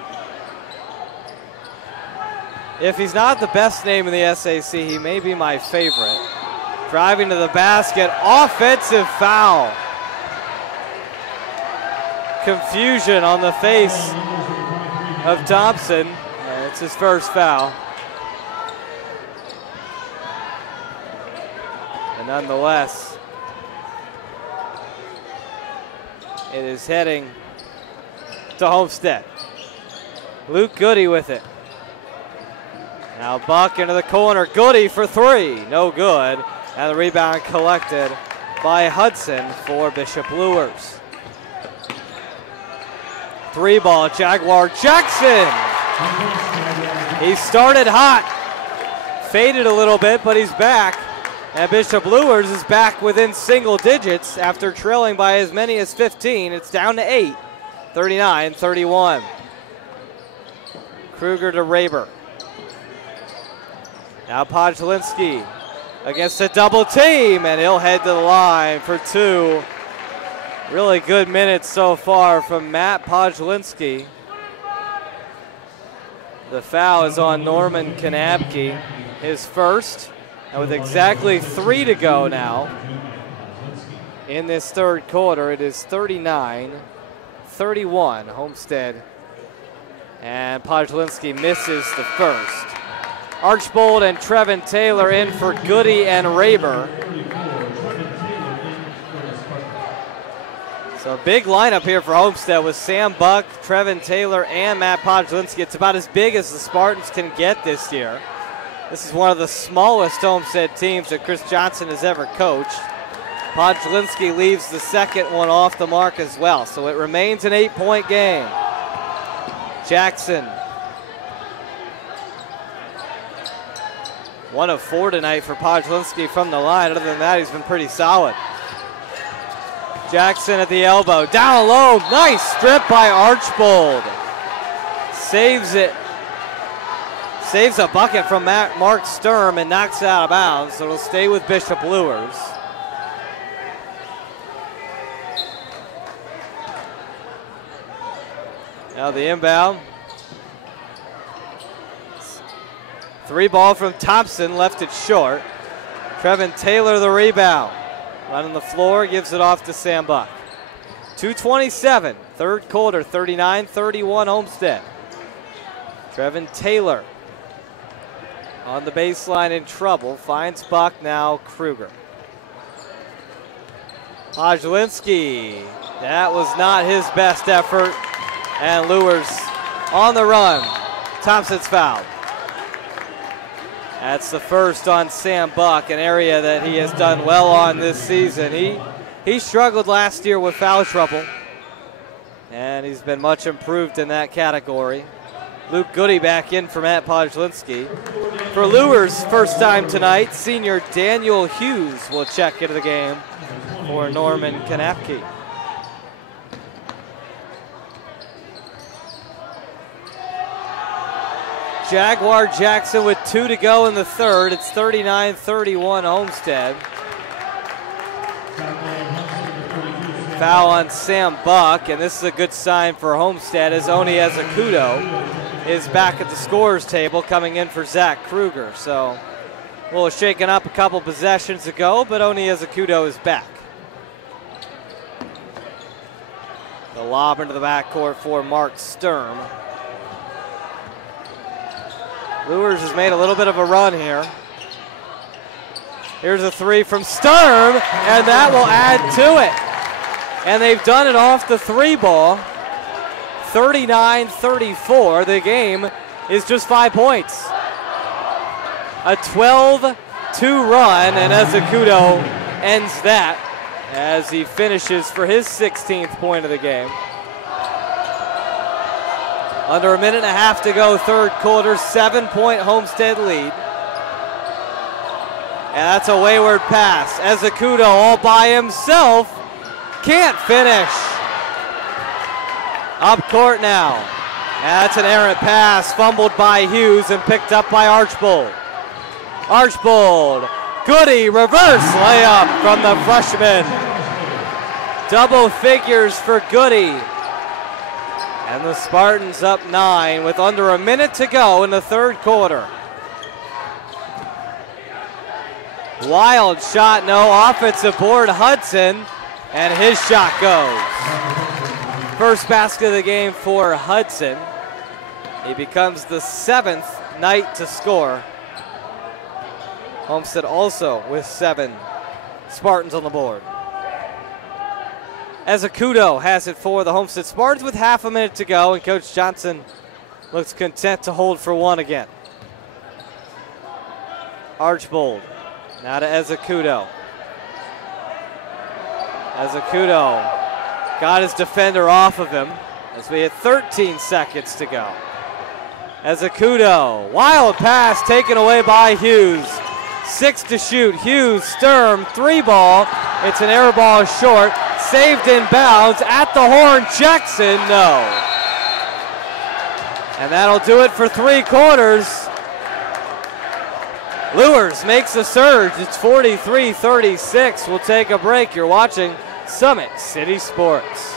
If he's not the best name in the SAC, he may be my favorite. Driving to the basket, offensive foul. Confusion on the face of Thompson. And it's his first foul. And nonetheless, it is heading to Homestead. Luke Goody with it. Now Buck into the corner. Goody for 3. No good. And the rebound collected by Hudson for Bishop Luers. 3 ball, Jaguar Jackson. He started hot. Faded a little bit, but he's back. And Bishop Luers is back within single digits after trailing by as many as 15. It's down to 8, 39-31. Kruger to Raber. Now Podlinski against a double team, and he'll head to the line for 2. Really good minutes so far from Matt Podlinski. The foul is on Norman Kanapke, his first. And with exactly 3 to go now in this 3rd quarter, it is 39-31 Homestead. And Podlinski misses the first. Archbold and Trevin Taylor in for Goody and Raber. So big lineup here for Homestead with Sam Buck, Trevin Taylor, and Matt Podlinski. It's about as big as the Spartans can get this year. This is one of the smallest Homestead teams that Chris Johnson has ever coached. Podlinski leaves the second one off the mark as well, so it remains an 8-point game. Jackson. 1 of 4 tonight for Podlinski from the line. Other than that, he's been pretty solid. Jackson at the elbow. Down low. Nice strip by Archbold. Saves it. Saves a bucket from Mark Sturm and knocks it out of bounds, so it'll stay with Bishop Luers. Now the inbound. 3 ball from Thompson, left it short. Trevin Taylor the rebound. Running the floor, gives it off to Sam Buck. 2:27, third quarter, 39-31 Homestead. Trevin Taylor on the baseline in trouble. Finds Buck, now Kruger. Podlinski, that was not his best effort. And Luers on the run. Thompson's fouled. That's the first on Sam Buck, an area that he has done well on this season. He struggled last year with foul trouble, and he's been much improved in that category. Luke Goody back in for Matt Podlinski. For Luers' first time tonight, senior Daniel Hughes will check into the game for Norman Kanapke. Jaguar Jackson with 2 to go in the third. It's 39-31 Homestead. Foul on Sam Buck, and this is a good sign for Homestead as Oni Ezecudo is back at the scorer's table coming in for Zach Kruger. So a little shaken up a couple possessions ago, but Oni Ezecudo is back. The lob into the backcourt for Mark Sturm. Luers has made a little bit of a run here. Here's a 3 from Sturm, and that will add to it. And they've done it off the 3 ball. 39-34. The game is just 5 points. A 12-2 run, and Ezecudo ends that as he finishes for his 16th point of the game. Under a minute and a half to go, third quarter, 7-point Homestead lead. And that's a wayward pass. Ezecudo all by himself. Can't finish. Up court now. And that's an errant pass, fumbled by Hughes and picked up by Archbold. Archbold, Goody, reverse layup from the freshman. Double figures for Goody. And the Spartans up 9 with under a minute to go in the third quarter. Wild shot, no offensive board, Hudson, and his shot goes. First basket of the game for Hudson. He becomes the 7th Knight to score. Homestead also with 7 Spartans on the board. Ezecudo has it for the Homestead Spartans with half a minute to go, and Coach Johnson looks content to hold for 1 again. Archbold, now to Ezecudo. Ezecudo got his defender off of him as we had 13 seconds to go. Ezecudo, wild pass taken away by Hughes. 6 to shoot. Hughes, Sturm, 3 ball. It's an air ball short. Saved in bounds at the horn. Jackson, no. And that'll do it for 3 quarters. Luers makes a surge. It's 43-36. We'll take a break. You're watching Summit City Sports.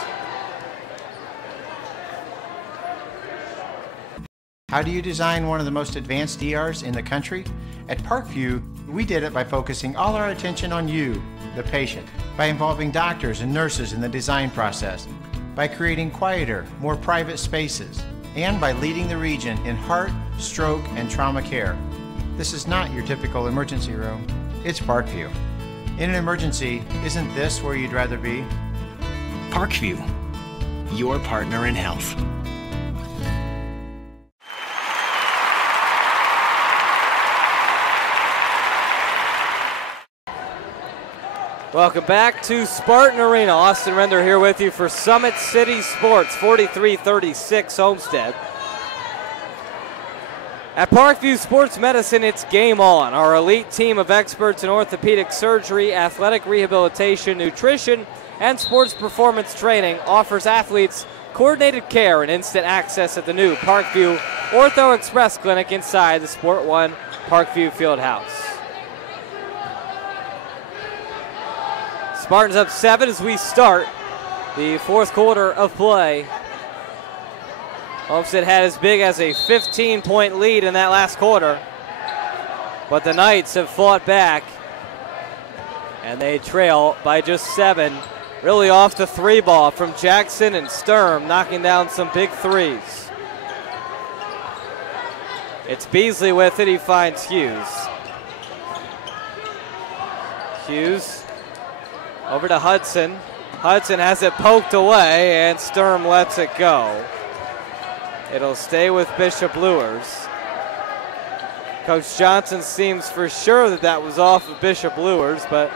How do you design one of the most advanced ERs in the country? At Parkview, we did it by focusing all our attention on you, the patient, by involving doctors and nurses in the design process, by creating quieter, more private spaces, and by leading the region in heart, stroke, and trauma care. This is not your typical emergency room. It's Parkview. In an emergency, isn't this where you'd rather be? Parkview, your partner in health. Welcome back to Spartan Arena. Austin Render here with you for Summit City Sports, 43-36 Homestead. At Parkview Sports Medicine, it's game on. Our elite team of experts in orthopedic surgery, athletic rehabilitation, nutrition, and sports performance training offers athletes coordinated care and instant access at the new Parkview Ortho Express Clinic inside the Sport One Parkview Fieldhouse. Spartans up 7 as we start the fourth quarter of play. Homestead had as big as a 15-point lead in that last quarter, but the Knights have fought back, and they trail by just 7. Really off the 3 ball from Jackson and Sturm, knocking down some big threes. It's Beasley with it. He finds Hughes. Hughes over to Hudson. Hudson has it poked away, and Sturm lets it go. It'll stay with Bishop Luers. Coach Johnson seems for sure that that was off of Bishop Luers, but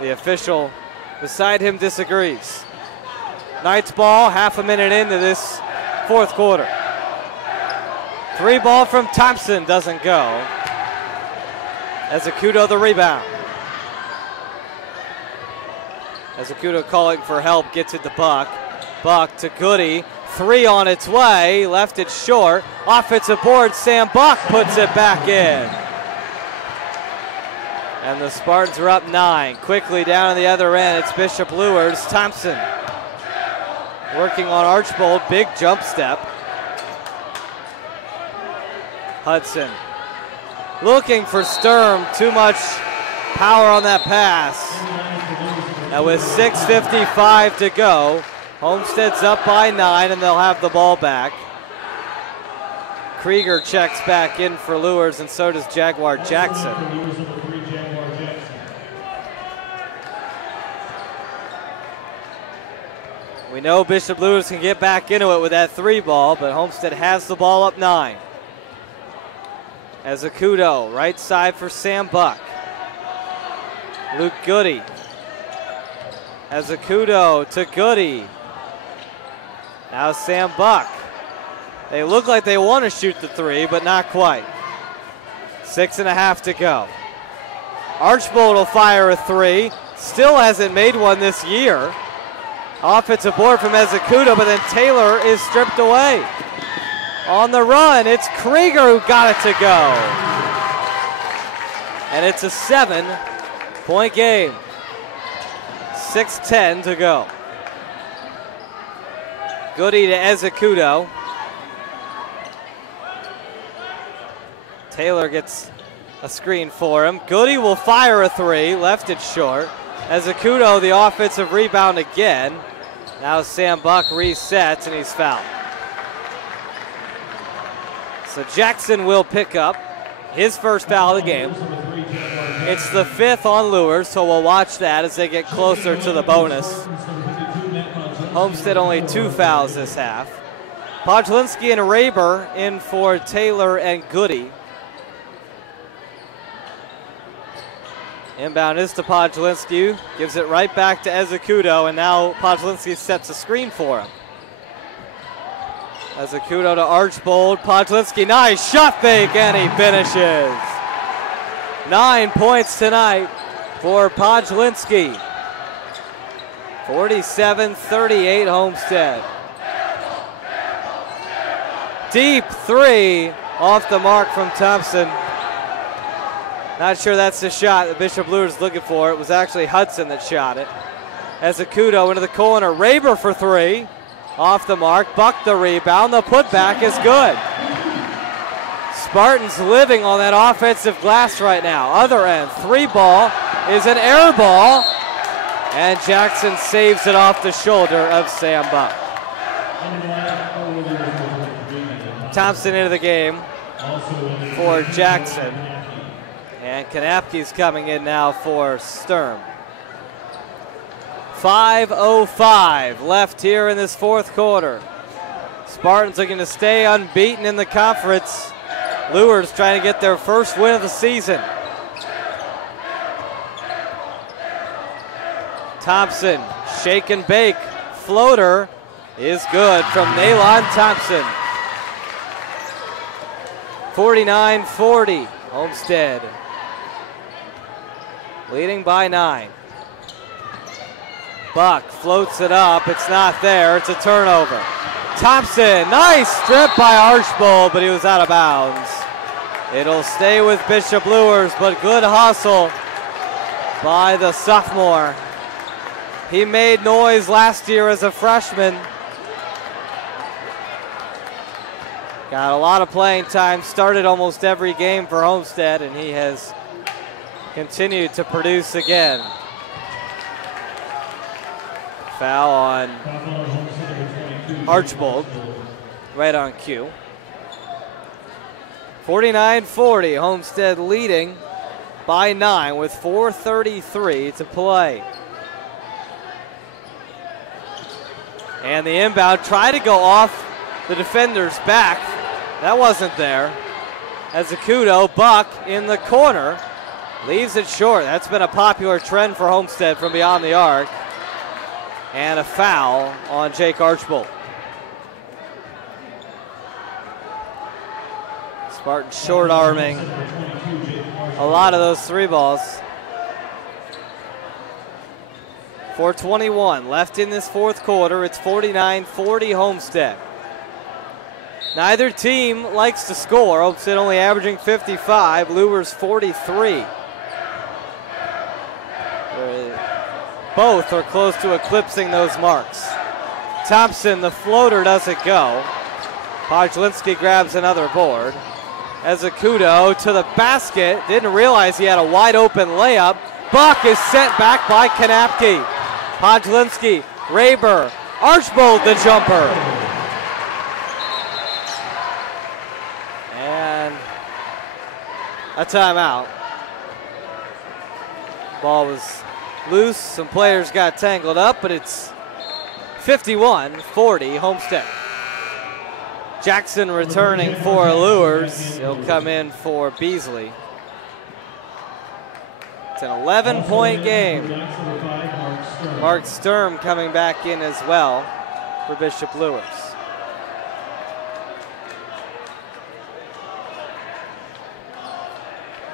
the official beside him disagrees. Knights ball, half a minute into this fourth quarter. 3 ball from Thompson doesn't go. Ezecuto the rebound. Ezecuto calling for help, gets it to Buck. Buck to Goody. 3 on its way, left it short. Offensive board, Sam Buck puts it back in. And the Spartans are up 9. Quickly down on the other end, it's Bishop Luers. Thompson working on Archbold, big jump step. Hudson looking for Sturm, too much power on that pass. Now with 6:55 to go, Homestead's up by 9, and they'll have the ball back. Krieger checks back in for Luers, and so does Jaguar Jackson. We know Bishop Luers can get back into it with that 3 ball, but Homestead has the ball up 9. Ezecuto, right side for Sam Buck. Luke Goody. Ezecuto to Goody. Now Sam Buck. They look like they want to shoot the 3, but not quite. 6.5 to go. Archbold will fire a 3. Still hasn't made one this year. Offensive board from Ezecuto, but then Taylor is stripped away. On the run, it's Krieger who got it to go. And it's a 7-point game. 6:10 to go. Goody to Ezecuto. Taylor gets a screen for him. Goody will fire a 3, left it short. Ezecuto, the offensive rebound again. Now Sam Buck resets, and he's fouled. So Jackson will pick up his first foul of the game. It's the 5th on Luers, so we'll watch that as they get closer to the bonus. Homestead only 2 fouls this half. Podlinski and Raber in for Taylor and Goody. Inbound is to Podlinski, gives it right back to Ezecuto, and now Podlinski sets a screen for him. Ezecuto to Archbold. Podlinski, nice shot fake, and he finishes. 9 points tonight for Podlinski. 47-38 Homestead. Deep 3 off the mark from Thompson. Not sure that's the shot that Bishop Luers is looking for. It was actually Hudson that shot it. Ezecuto into the corner. Raber for 3. Off the mark. Buck the rebound. The putback is good. Spartans living on that offensive glass right now. Other end. 3 ball is an air ball. And Jackson saves it off the shoulder of Sam Buck. Thompson into the game for Jackson. And Kanapke's coming in now for Sturm. 5:05 left here in this fourth quarter. Spartans looking to stay unbeaten in the conference. Luers trying to get their first win of the season. Thompson, shake and bake. Floater is good from Nalon Thompson. 49-40, Homestead. Leading by 9. Buck floats it up. It's not there. It's a turnover. Thompson, nice strip by Archbold, but he was out of bounds. It'll stay with Bishop Luers, but good hustle by the sophomore. He made noise last year as a freshman. Got a lot of playing time, started almost every game for Homestead, and he has continued to produce again. Foul on Archbold, right on cue. 49-40, Homestead leading by 9 with 4:33 to play. And the inbound tried to go off the defender's back. That wasn't there. As Akudo, Buck in the corner, leaves it short. That's been a popular trend for Homestead from beyond the arc. And a foul on Jake Archbold. Spartans short arming a lot of those 3 balls. 4:21 left in this 4th quarter. It's 49-40 Homestead. Neither team likes to score. Homestead only averaging 55, Luers 43. Both are close to eclipsing those marks. Thompson, the floater doesn't go. Podlinski grabs another board. As Akudo to the basket, didn't realize he had a wide open layup. Buck is sent back by Kanapke. Podlinski, Raber, Archbold the jumper. And a timeout. Ball was loose, some players got tangled up, but it's 51-40 Homestead. Jackson returning for Luers. He'll come in for Beasley. It's an 11-point game. Mark Sturm coming back in as well for Bishop Luers.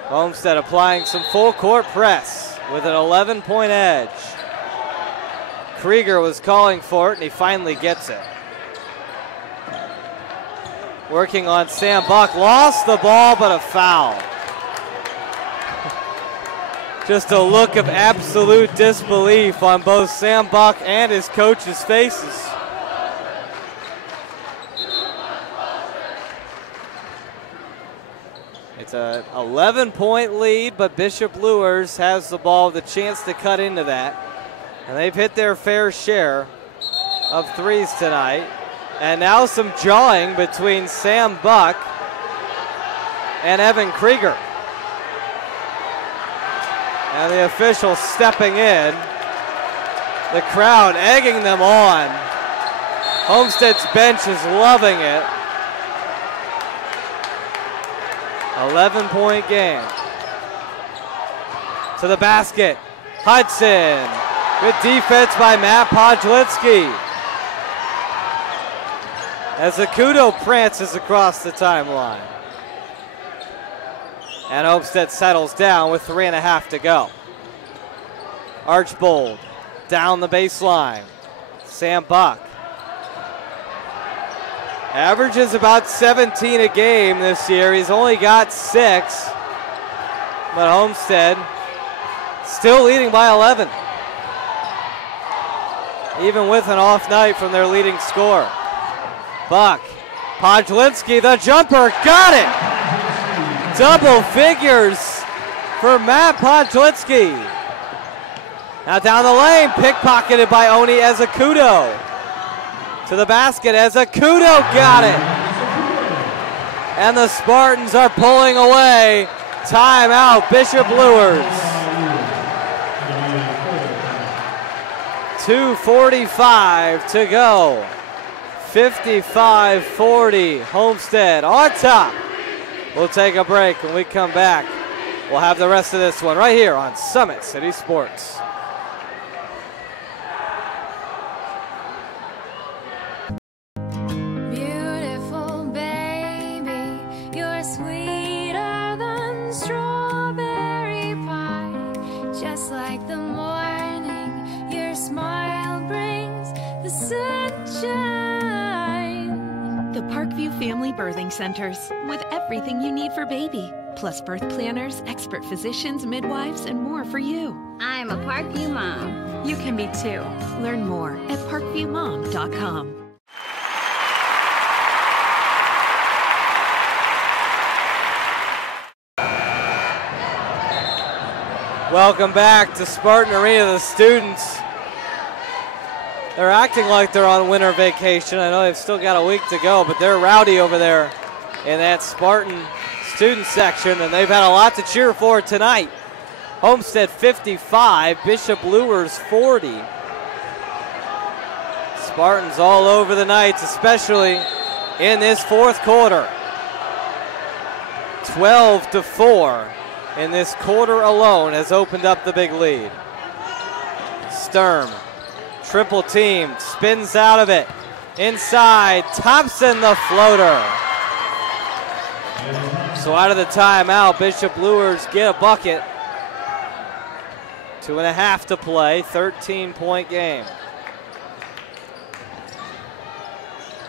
Homestead applying some full court press with an 11-point edge. Krieger was calling for it, and he finally gets it. Working on Sam Buck, lost the ball, but a foul. Just a look of absolute disbelief on both Sam Buck and his coach's faces. It's an 11-point lead, but Bishop Luers has the ball with a chance to cut into that. And they've hit their fair share of threes tonight. And now some jawing between Sam Buck and Evan Krieger. And the official stepping in. The crowd egging them on. Homestead's bench is loving it. 11-point game. To the basket. Hudson. Good defense by Matt Podlinski. As Akudo prances across the timeline. And Homestead settles down with 3.5 to go. Archbold down the baseline. Sam Buck. Averages about 17 a game this year. He's only got 6. But Homestead still leading by 11. Even with an off night from their leading scorer. Buck, Podlinski, the jumper, got it! Double figures for Matt Podlinski. Now down the lane, pickpocketed by Oni as Akudo. To the basket as Akudo got it. And the Spartans are pulling away. Timeout, Bishop Luers. 2:45 to go. 55-40, Homestead on top. We'll take a break. When we come back, we'll have the rest of this one right here on Summit City Sports. Beautiful baby, you're sweeter than strawberry pie. Just like the morning, your smile brings the sunshine. The Parkview Family Birthing Centers, with everything you need for baby, plus birth planners, expert physicians, midwives, and more for you. I'm a Parkview mom. You can be too. Learn more at parkviewmom.com. Welcome back to Spartan Arena. The students, they're acting like they're on winter vacation. I know they've still got a week to go, but they're rowdy over there in that Spartan student section, and they've had a lot to cheer for tonight. Homestead 55, Bishop Luers 40. Spartans all over the Knights, especially in this fourth quarter. 12-4 in this quarter alone has opened up the big lead. Sturm, triple teamed, spins out of it. Inside, Thompson the floater. So out of the timeout, Bishop Luers get a bucket. 2.5 to play, 13-point game.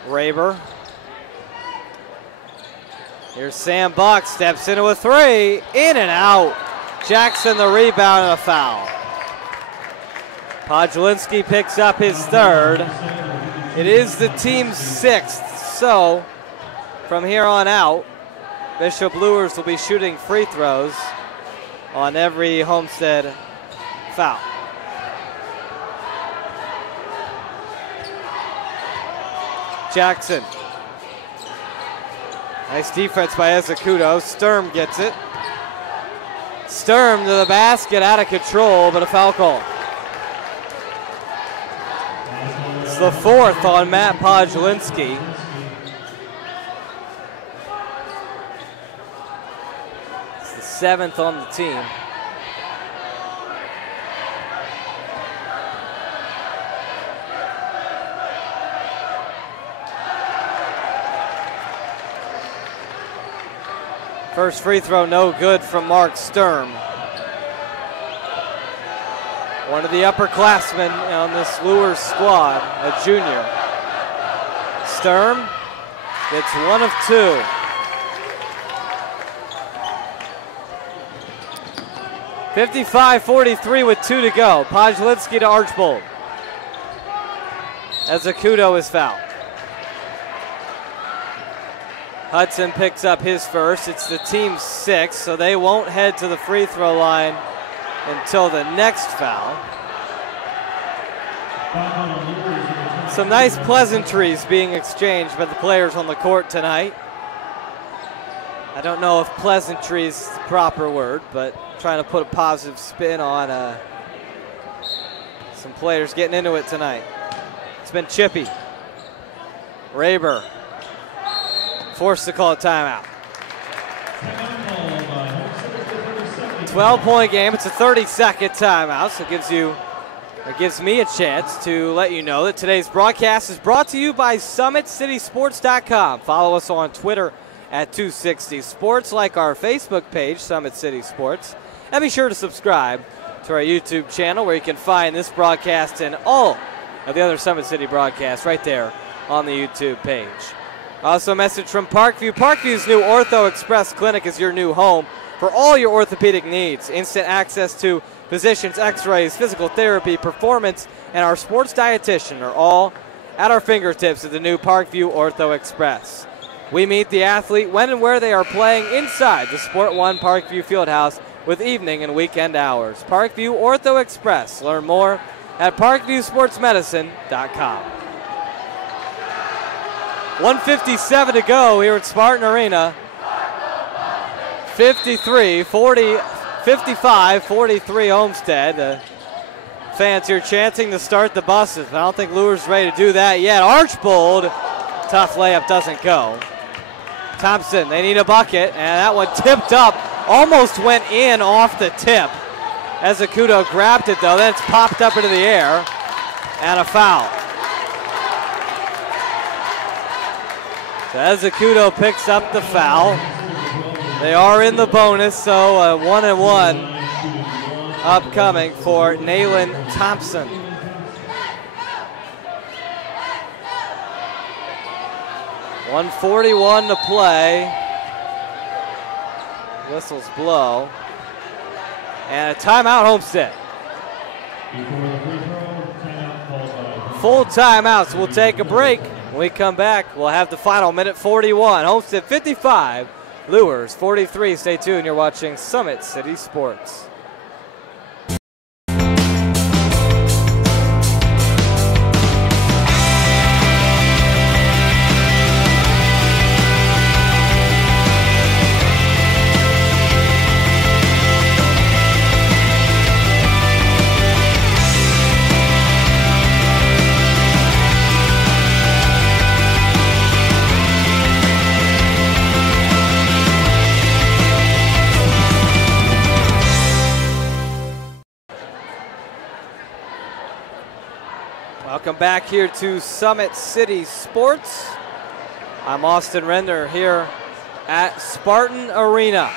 Raber. Here's Sam Buck, steps into a three, in and out. Jackson the rebound and a foul. Podjolinski picks up his third. It is the team's sixth, so from here on out, Bishop Luers will be shooting free throws on every Homestead foul. Jackson. Nice defense by Ezecudo. Sturm gets it. Sturm to the basket, out of control, but a foul call. It's the fourth on Matt Podjolinski. It's the seventh on the team. First free throw no good from Mark Sturm. One of the upperclassmen on this Luers squad, a junior. Sturm gets 1 of 2. (55-43) with 2 to go. Podjolinski to Archbold. Ezecudo is fouled. Hudson picks up his first. It's the team's 6th, so they won't head to the free throw line until the next foul. Some nice pleasantries being exchanged by the players on the court tonight. I don't know if pleasantry is the proper word, but trying to put a positive spin on some players getting into it tonight. It's been chippy. Raber forced to call a timeout. 12-point game. It's a 30-second timeout, so it gives me a chance to let you know that today's broadcast is brought to you by SummitCitySports.com. Follow us on Twitter at 260 Sports, like our Facebook page, Summit City Sports, and be sure to subscribe to our YouTube channel, where you can find this broadcast and all of the other Summit City broadcasts right there on the YouTube page. Also a message from Parkview. Parkview's new Ortho Express Clinic is your new home for all your orthopedic needs. Instant access to physicians, x-rays, physical therapy, performance, and our sports dietitian are all at our fingertips at the new Parkview Ortho Express. We meet the athlete when and where they are playing inside the Sport One Parkview Fieldhouse with evening and weekend hours. Parkview Ortho Express. Learn more at parkviewsportsmedicine.com. 1:57 to go here at Spartan Arena. 55-43 Homestead. The fans here chanting to start the buses, but I don't think Luers is ready to do that yet. Archbold, tough layup, doesn't go. Thompson, they need a bucket, and that one tipped up, almost went in off the tip. Ezecudo grabbed it though, then it's popped up into the air, and a foul. So Ezecudo picks up the foul. They are in the bonus, so a 1-and-1 upcoming for Nayland Thompson. .141 to play. Whistles blow. And a timeout, Homestead. Full timeouts. We'll take a break. When we come back, we'll have the final minute 41. Homestead 55, Luers 43. Stay tuned. You're watching Summit City Sports. Welcome back here to Summit City Sports. I'm Austin Render here at Spartan Arena.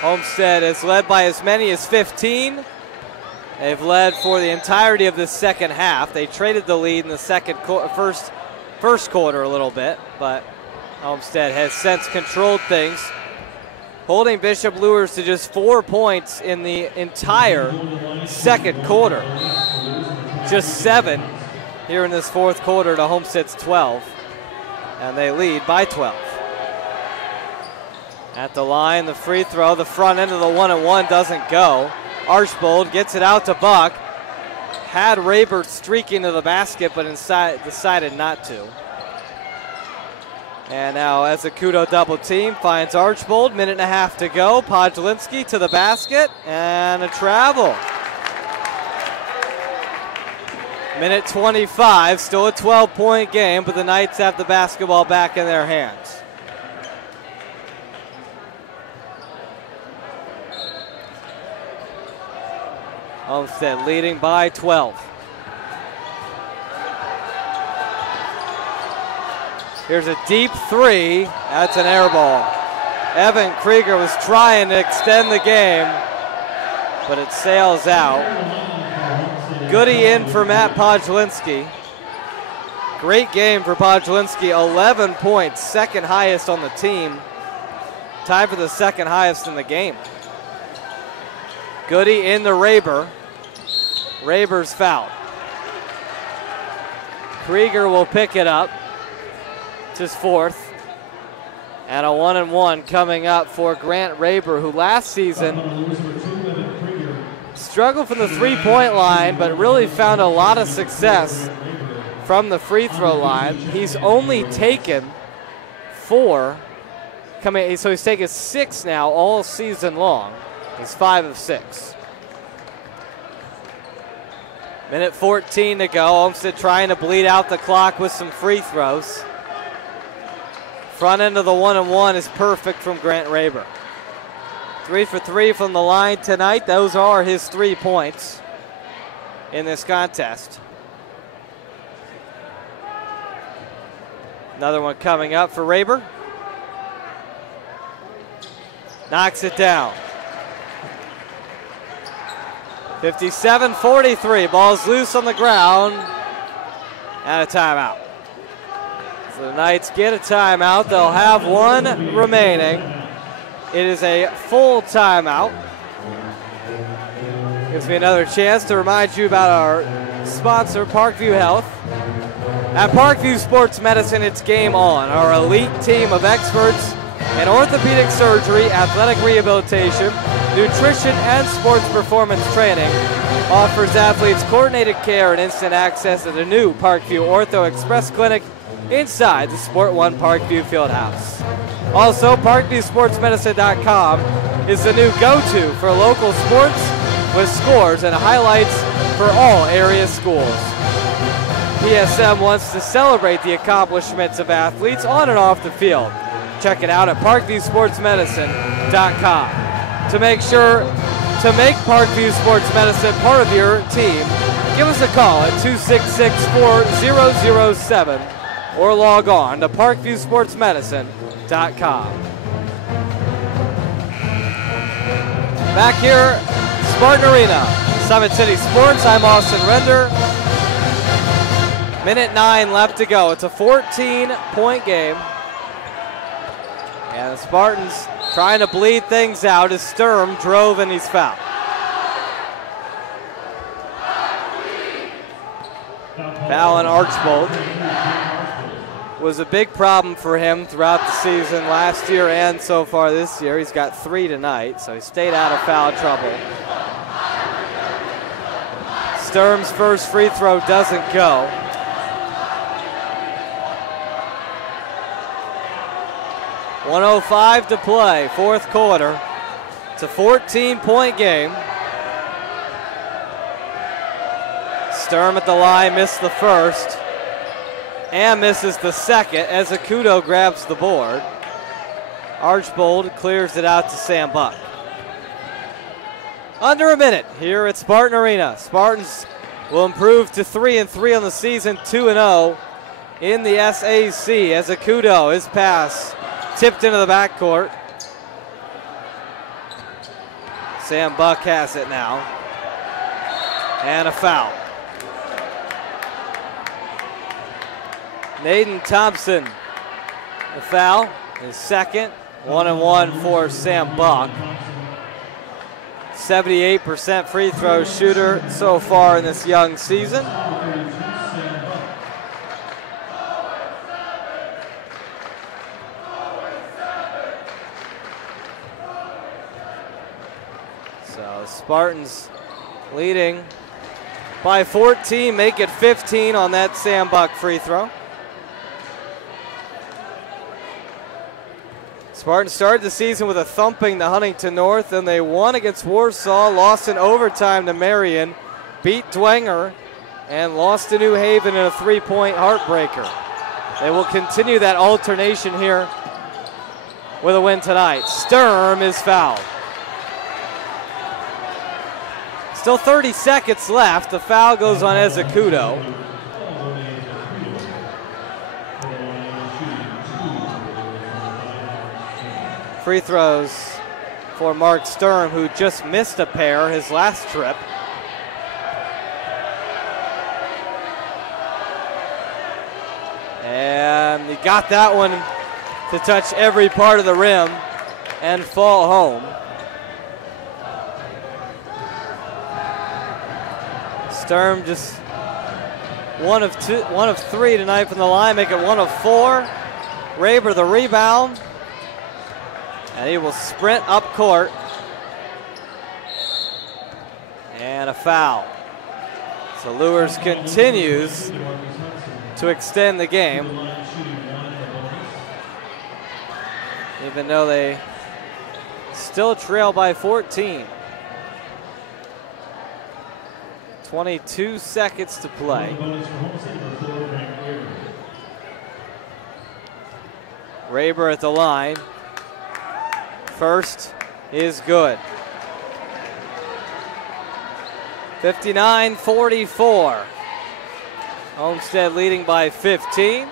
Homestead is led by as many as 15. They've led for the entirety of the second half. They traded the lead in the first quarter a little bit, but Homestead has since controlled things, holding Bishop Luers to just 4 points in the entire second quarter. Just 7 here in this fourth quarter to Homestead's 12, and they lead by 12. At the line, the free throw, the front end of the 1-and-1 doesn't go. Archbold gets it out to Buck. Had Rayburn streaking to the basket, but decided not to. And now as a Kudo double team finds Archbold, 1.5 to go. Podlinski to the basket and a travel. Minute 25, still a 12-point game, but the Knights have the basketball back in their hands. Homestead leading by 12. Here's a deep three. That's an air ball. Evan Krieger was trying to extend the game, but it sails out. Goody in for Matt Podlinski. Great game for Podlinski. 11 points, second highest on the team. Tied for the second highest in the game. Goody in to Rayburn. Raybur's fouled. Krieger will pick it up. It's his fourth. And a 1-and-1 coming up for Grant Rayburn, who last season struggled from the three-point line, but really found a lot of success from the free throw line. He's only taken 4. So he's taken 6 now all season long. He's 5 of 6. Minute 14 to go. Homestead trying to bleed out the clock with some free throws. Front end of the 1-and-1 is perfect from Grant Rayburn. 3 for 3 from the line tonight. Those are his 3 points in this contest. Another one coming up for Rayburn. Knocks it down. 57-43. Ball's loose on the ground. And a timeout. So the Knights get a timeout. They'll have one remaining. It is a full timeout. Gives me another chance to remind you about our sponsor, Parkview Health. At Parkview Sports Medicine, it's game on. Our elite team of experts in orthopedic surgery, athletic rehabilitation, nutrition, and sports performance training offers athletes coordinated care and instant access at the new Parkview Ortho Express Clinic inside the Sport One Parkview Fieldhouse. Also, ParkviewSportsMedicine.com is the new go-to for local sports with scores and highlights for all area schools. PSM wants to celebrate the accomplishments of athletes on and off the field. Check it out at ParkviewSportsMedicine.com. To make Parkview Sports Medicine part of your team, give us a call at 266-4007 or log on to ParkviewSportsMedicine.com. Back here, Spartan Arena, Summit City Sports. I'm Austin Render. Minute 9 left to go. It's a 14-point game. And the Spartans trying to bleed things out as Sturm drove and he's fouled. Foul on Archbold. Was a big problem for him throughout the season last year and so far this year. He's got 3 tonight, so he stayed out of foul trouble. Sturm's first free throw doesn't go. .105 to play, fourth quarter. It's a 14-point game. Sturm at the line missed the first and misses the second as Akudo grabs the board. Archbold clears it out to Sam Buck. Under a minute here at Spartan Arena. Spartans will improve to 3-3 on the season, 2-0 in the SAC. As Akudo, his pass tipped into the backcourt. Sam Buck has it now. And a foul. Naden Thompson, the foul, his second. 1-1 for Sam Buck. 78% free throw shooter so far in this young season. So Spartans leading by 14, make it 15 on that Sam Buck free throw. Spartans started the season with a thumping to Huntington North, and they won against Warsaw, lost in overtime to Marion, beat Dwenger, and lost to New Haven in a 3-point heartbreaker. They will continue that alternation here with a win tonight. Sturm is fouled. Still 30 seconds left. The foul goes on Ezecudo. Free throws for Mark Sturm, who just missed a pair his last trip. And he got that one to touch every part of the rim and fall home. Sturm just one of three tonight from the line, make it 1 of 4. Raber the rebound. And he will sprint up court. And a foul. So Luers continues to extend the game, even though they still trail by 14. 22 seconds to play. Raber at the line. First is good. 59-44. Homestead leading by 15.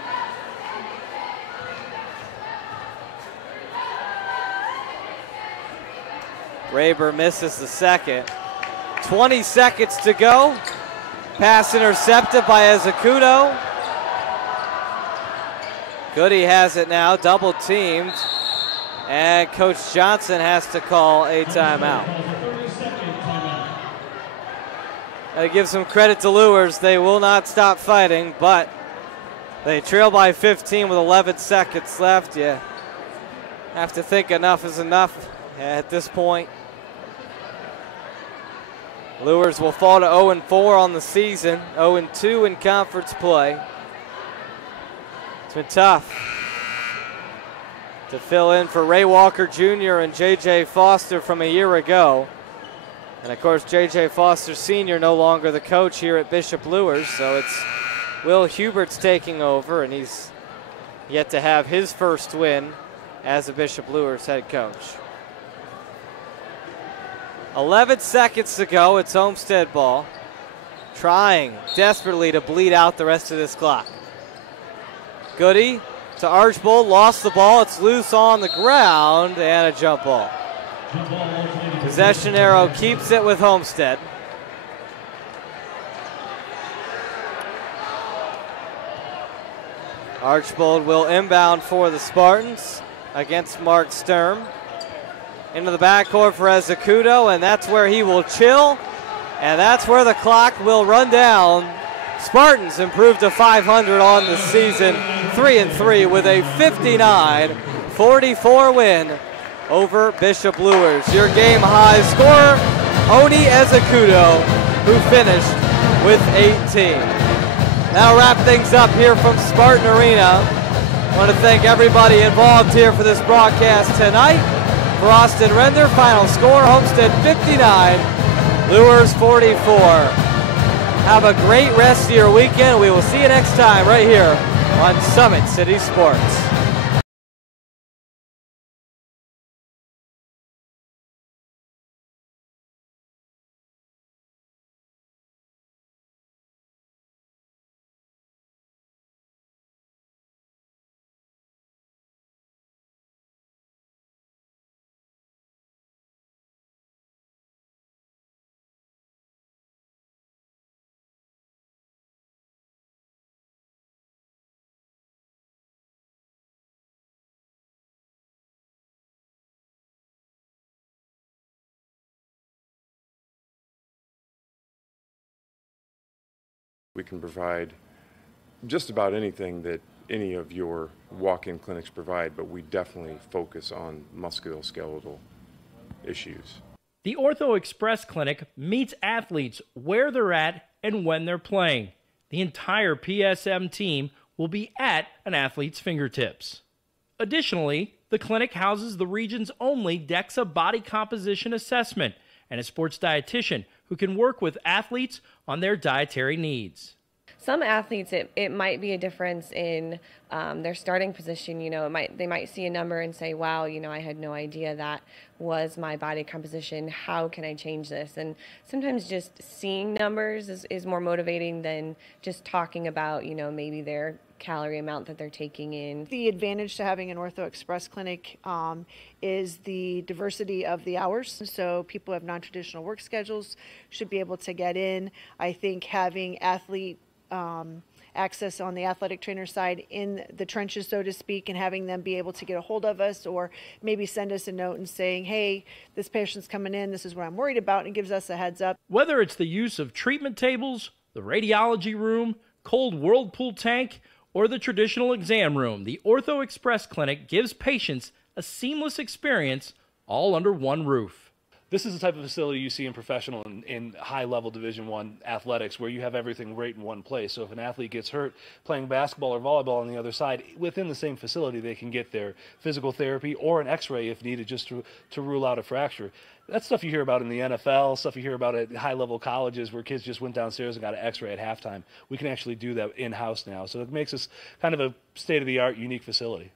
Raber misses the second. 20 seconds to go. Pass intercepted by Ezecudo. Goody has it now, double teamed. And Coach Johnson has to call a timeout. I give some credit to Luers. They will not stop fighting, but they trail by 15 with 11 seconds left. You have to think enough is enough at this point. Luers will fall to 0-4 on the season, 0-2 in conference play. It's been tough to fill in for Ray Walker Jr. and J.J. Foster from a year ago. And of course, J.J. Foster Sr. no longer the coach here at Bishop Luers, so it's Will Hubert's taking over, and he's yet to have his first win as a Bishop Luers head coach. 11 seconds to go. It's Homestead ball, trying desperately to bleed out the rest of this clock. Goody to Archbold, lost the ball. It's loose on the ground, and a jump ball. Possession arrow keeps it with Homestead. Archbold will inbound for the Spartans against Mark Sturm. Into the backcourt for Ezecudo, and that's where he will chill, and that's where the clock will run down. Spartans improve to 500 on the season, 3-3 with a 59-44 win over Bishop Luers. Your game high scorer, Oni Ezecudo, who finished with 18. That'll wrap things up here from Spartan Arena. I want to thank everybody involved here for this broadcast tonight. For Austin Render, final score, Homestead 59, Luers 44. Have a great rest of your weekend. We will see you next time right here on Summit City Sports. We can provide just about anything that any of your walk-in clinics provide, but we definitely focus on musculoskeletal issues. The Ortho Express Clinic meets athletes where they're at and when they're playing. The entire PSM team will be at an athlete's fingertips. Additionally, the clinic houses the region's only DEXA body composition assessment and a sports dietitian who can work with athletes on their dietary needs. Some athletes, it might be a difference in their starting position. They might see a number and say, wow, I had no idea that was my body composition. How can I change this? And sometimes just seeing numbers is more motivating than just talking about, maybe their calorie amount that they're taking in. The advantage to having an Ortho Express clinic is the diversity of the hours. So people who have non-traditional work schedules should be able to get in. I think having athlete access on the athletic trainer side in the trenches, so to speak, and having them be able to get a hold of us or maybe send us a note and saying, hey, this patient's coming in, this is what I'm worried about, and gives us a heads up. Whether it's the use of treatment tables, the radiology room, cold whirlpool tank, or the traditional exam room, the Ortho Express Clinic gives patients a seamless experience all under one roof. This is the type of facility you see in professional and in high-level Division I athletics where you have everything right in one place. So if an athlete gets hurt playing basketball or volleyball on the other side, within the same facility they can get their physical therapy or an x-ray if needed just to rule out a fracture. That's stuff you hear about in the NFL, stuff you hear about at high-level colleges where kids just went downstairs and got an x-ray at halftime. We can actually do that in-house now. So it makes us kind of a state-of-the-art, unique facility.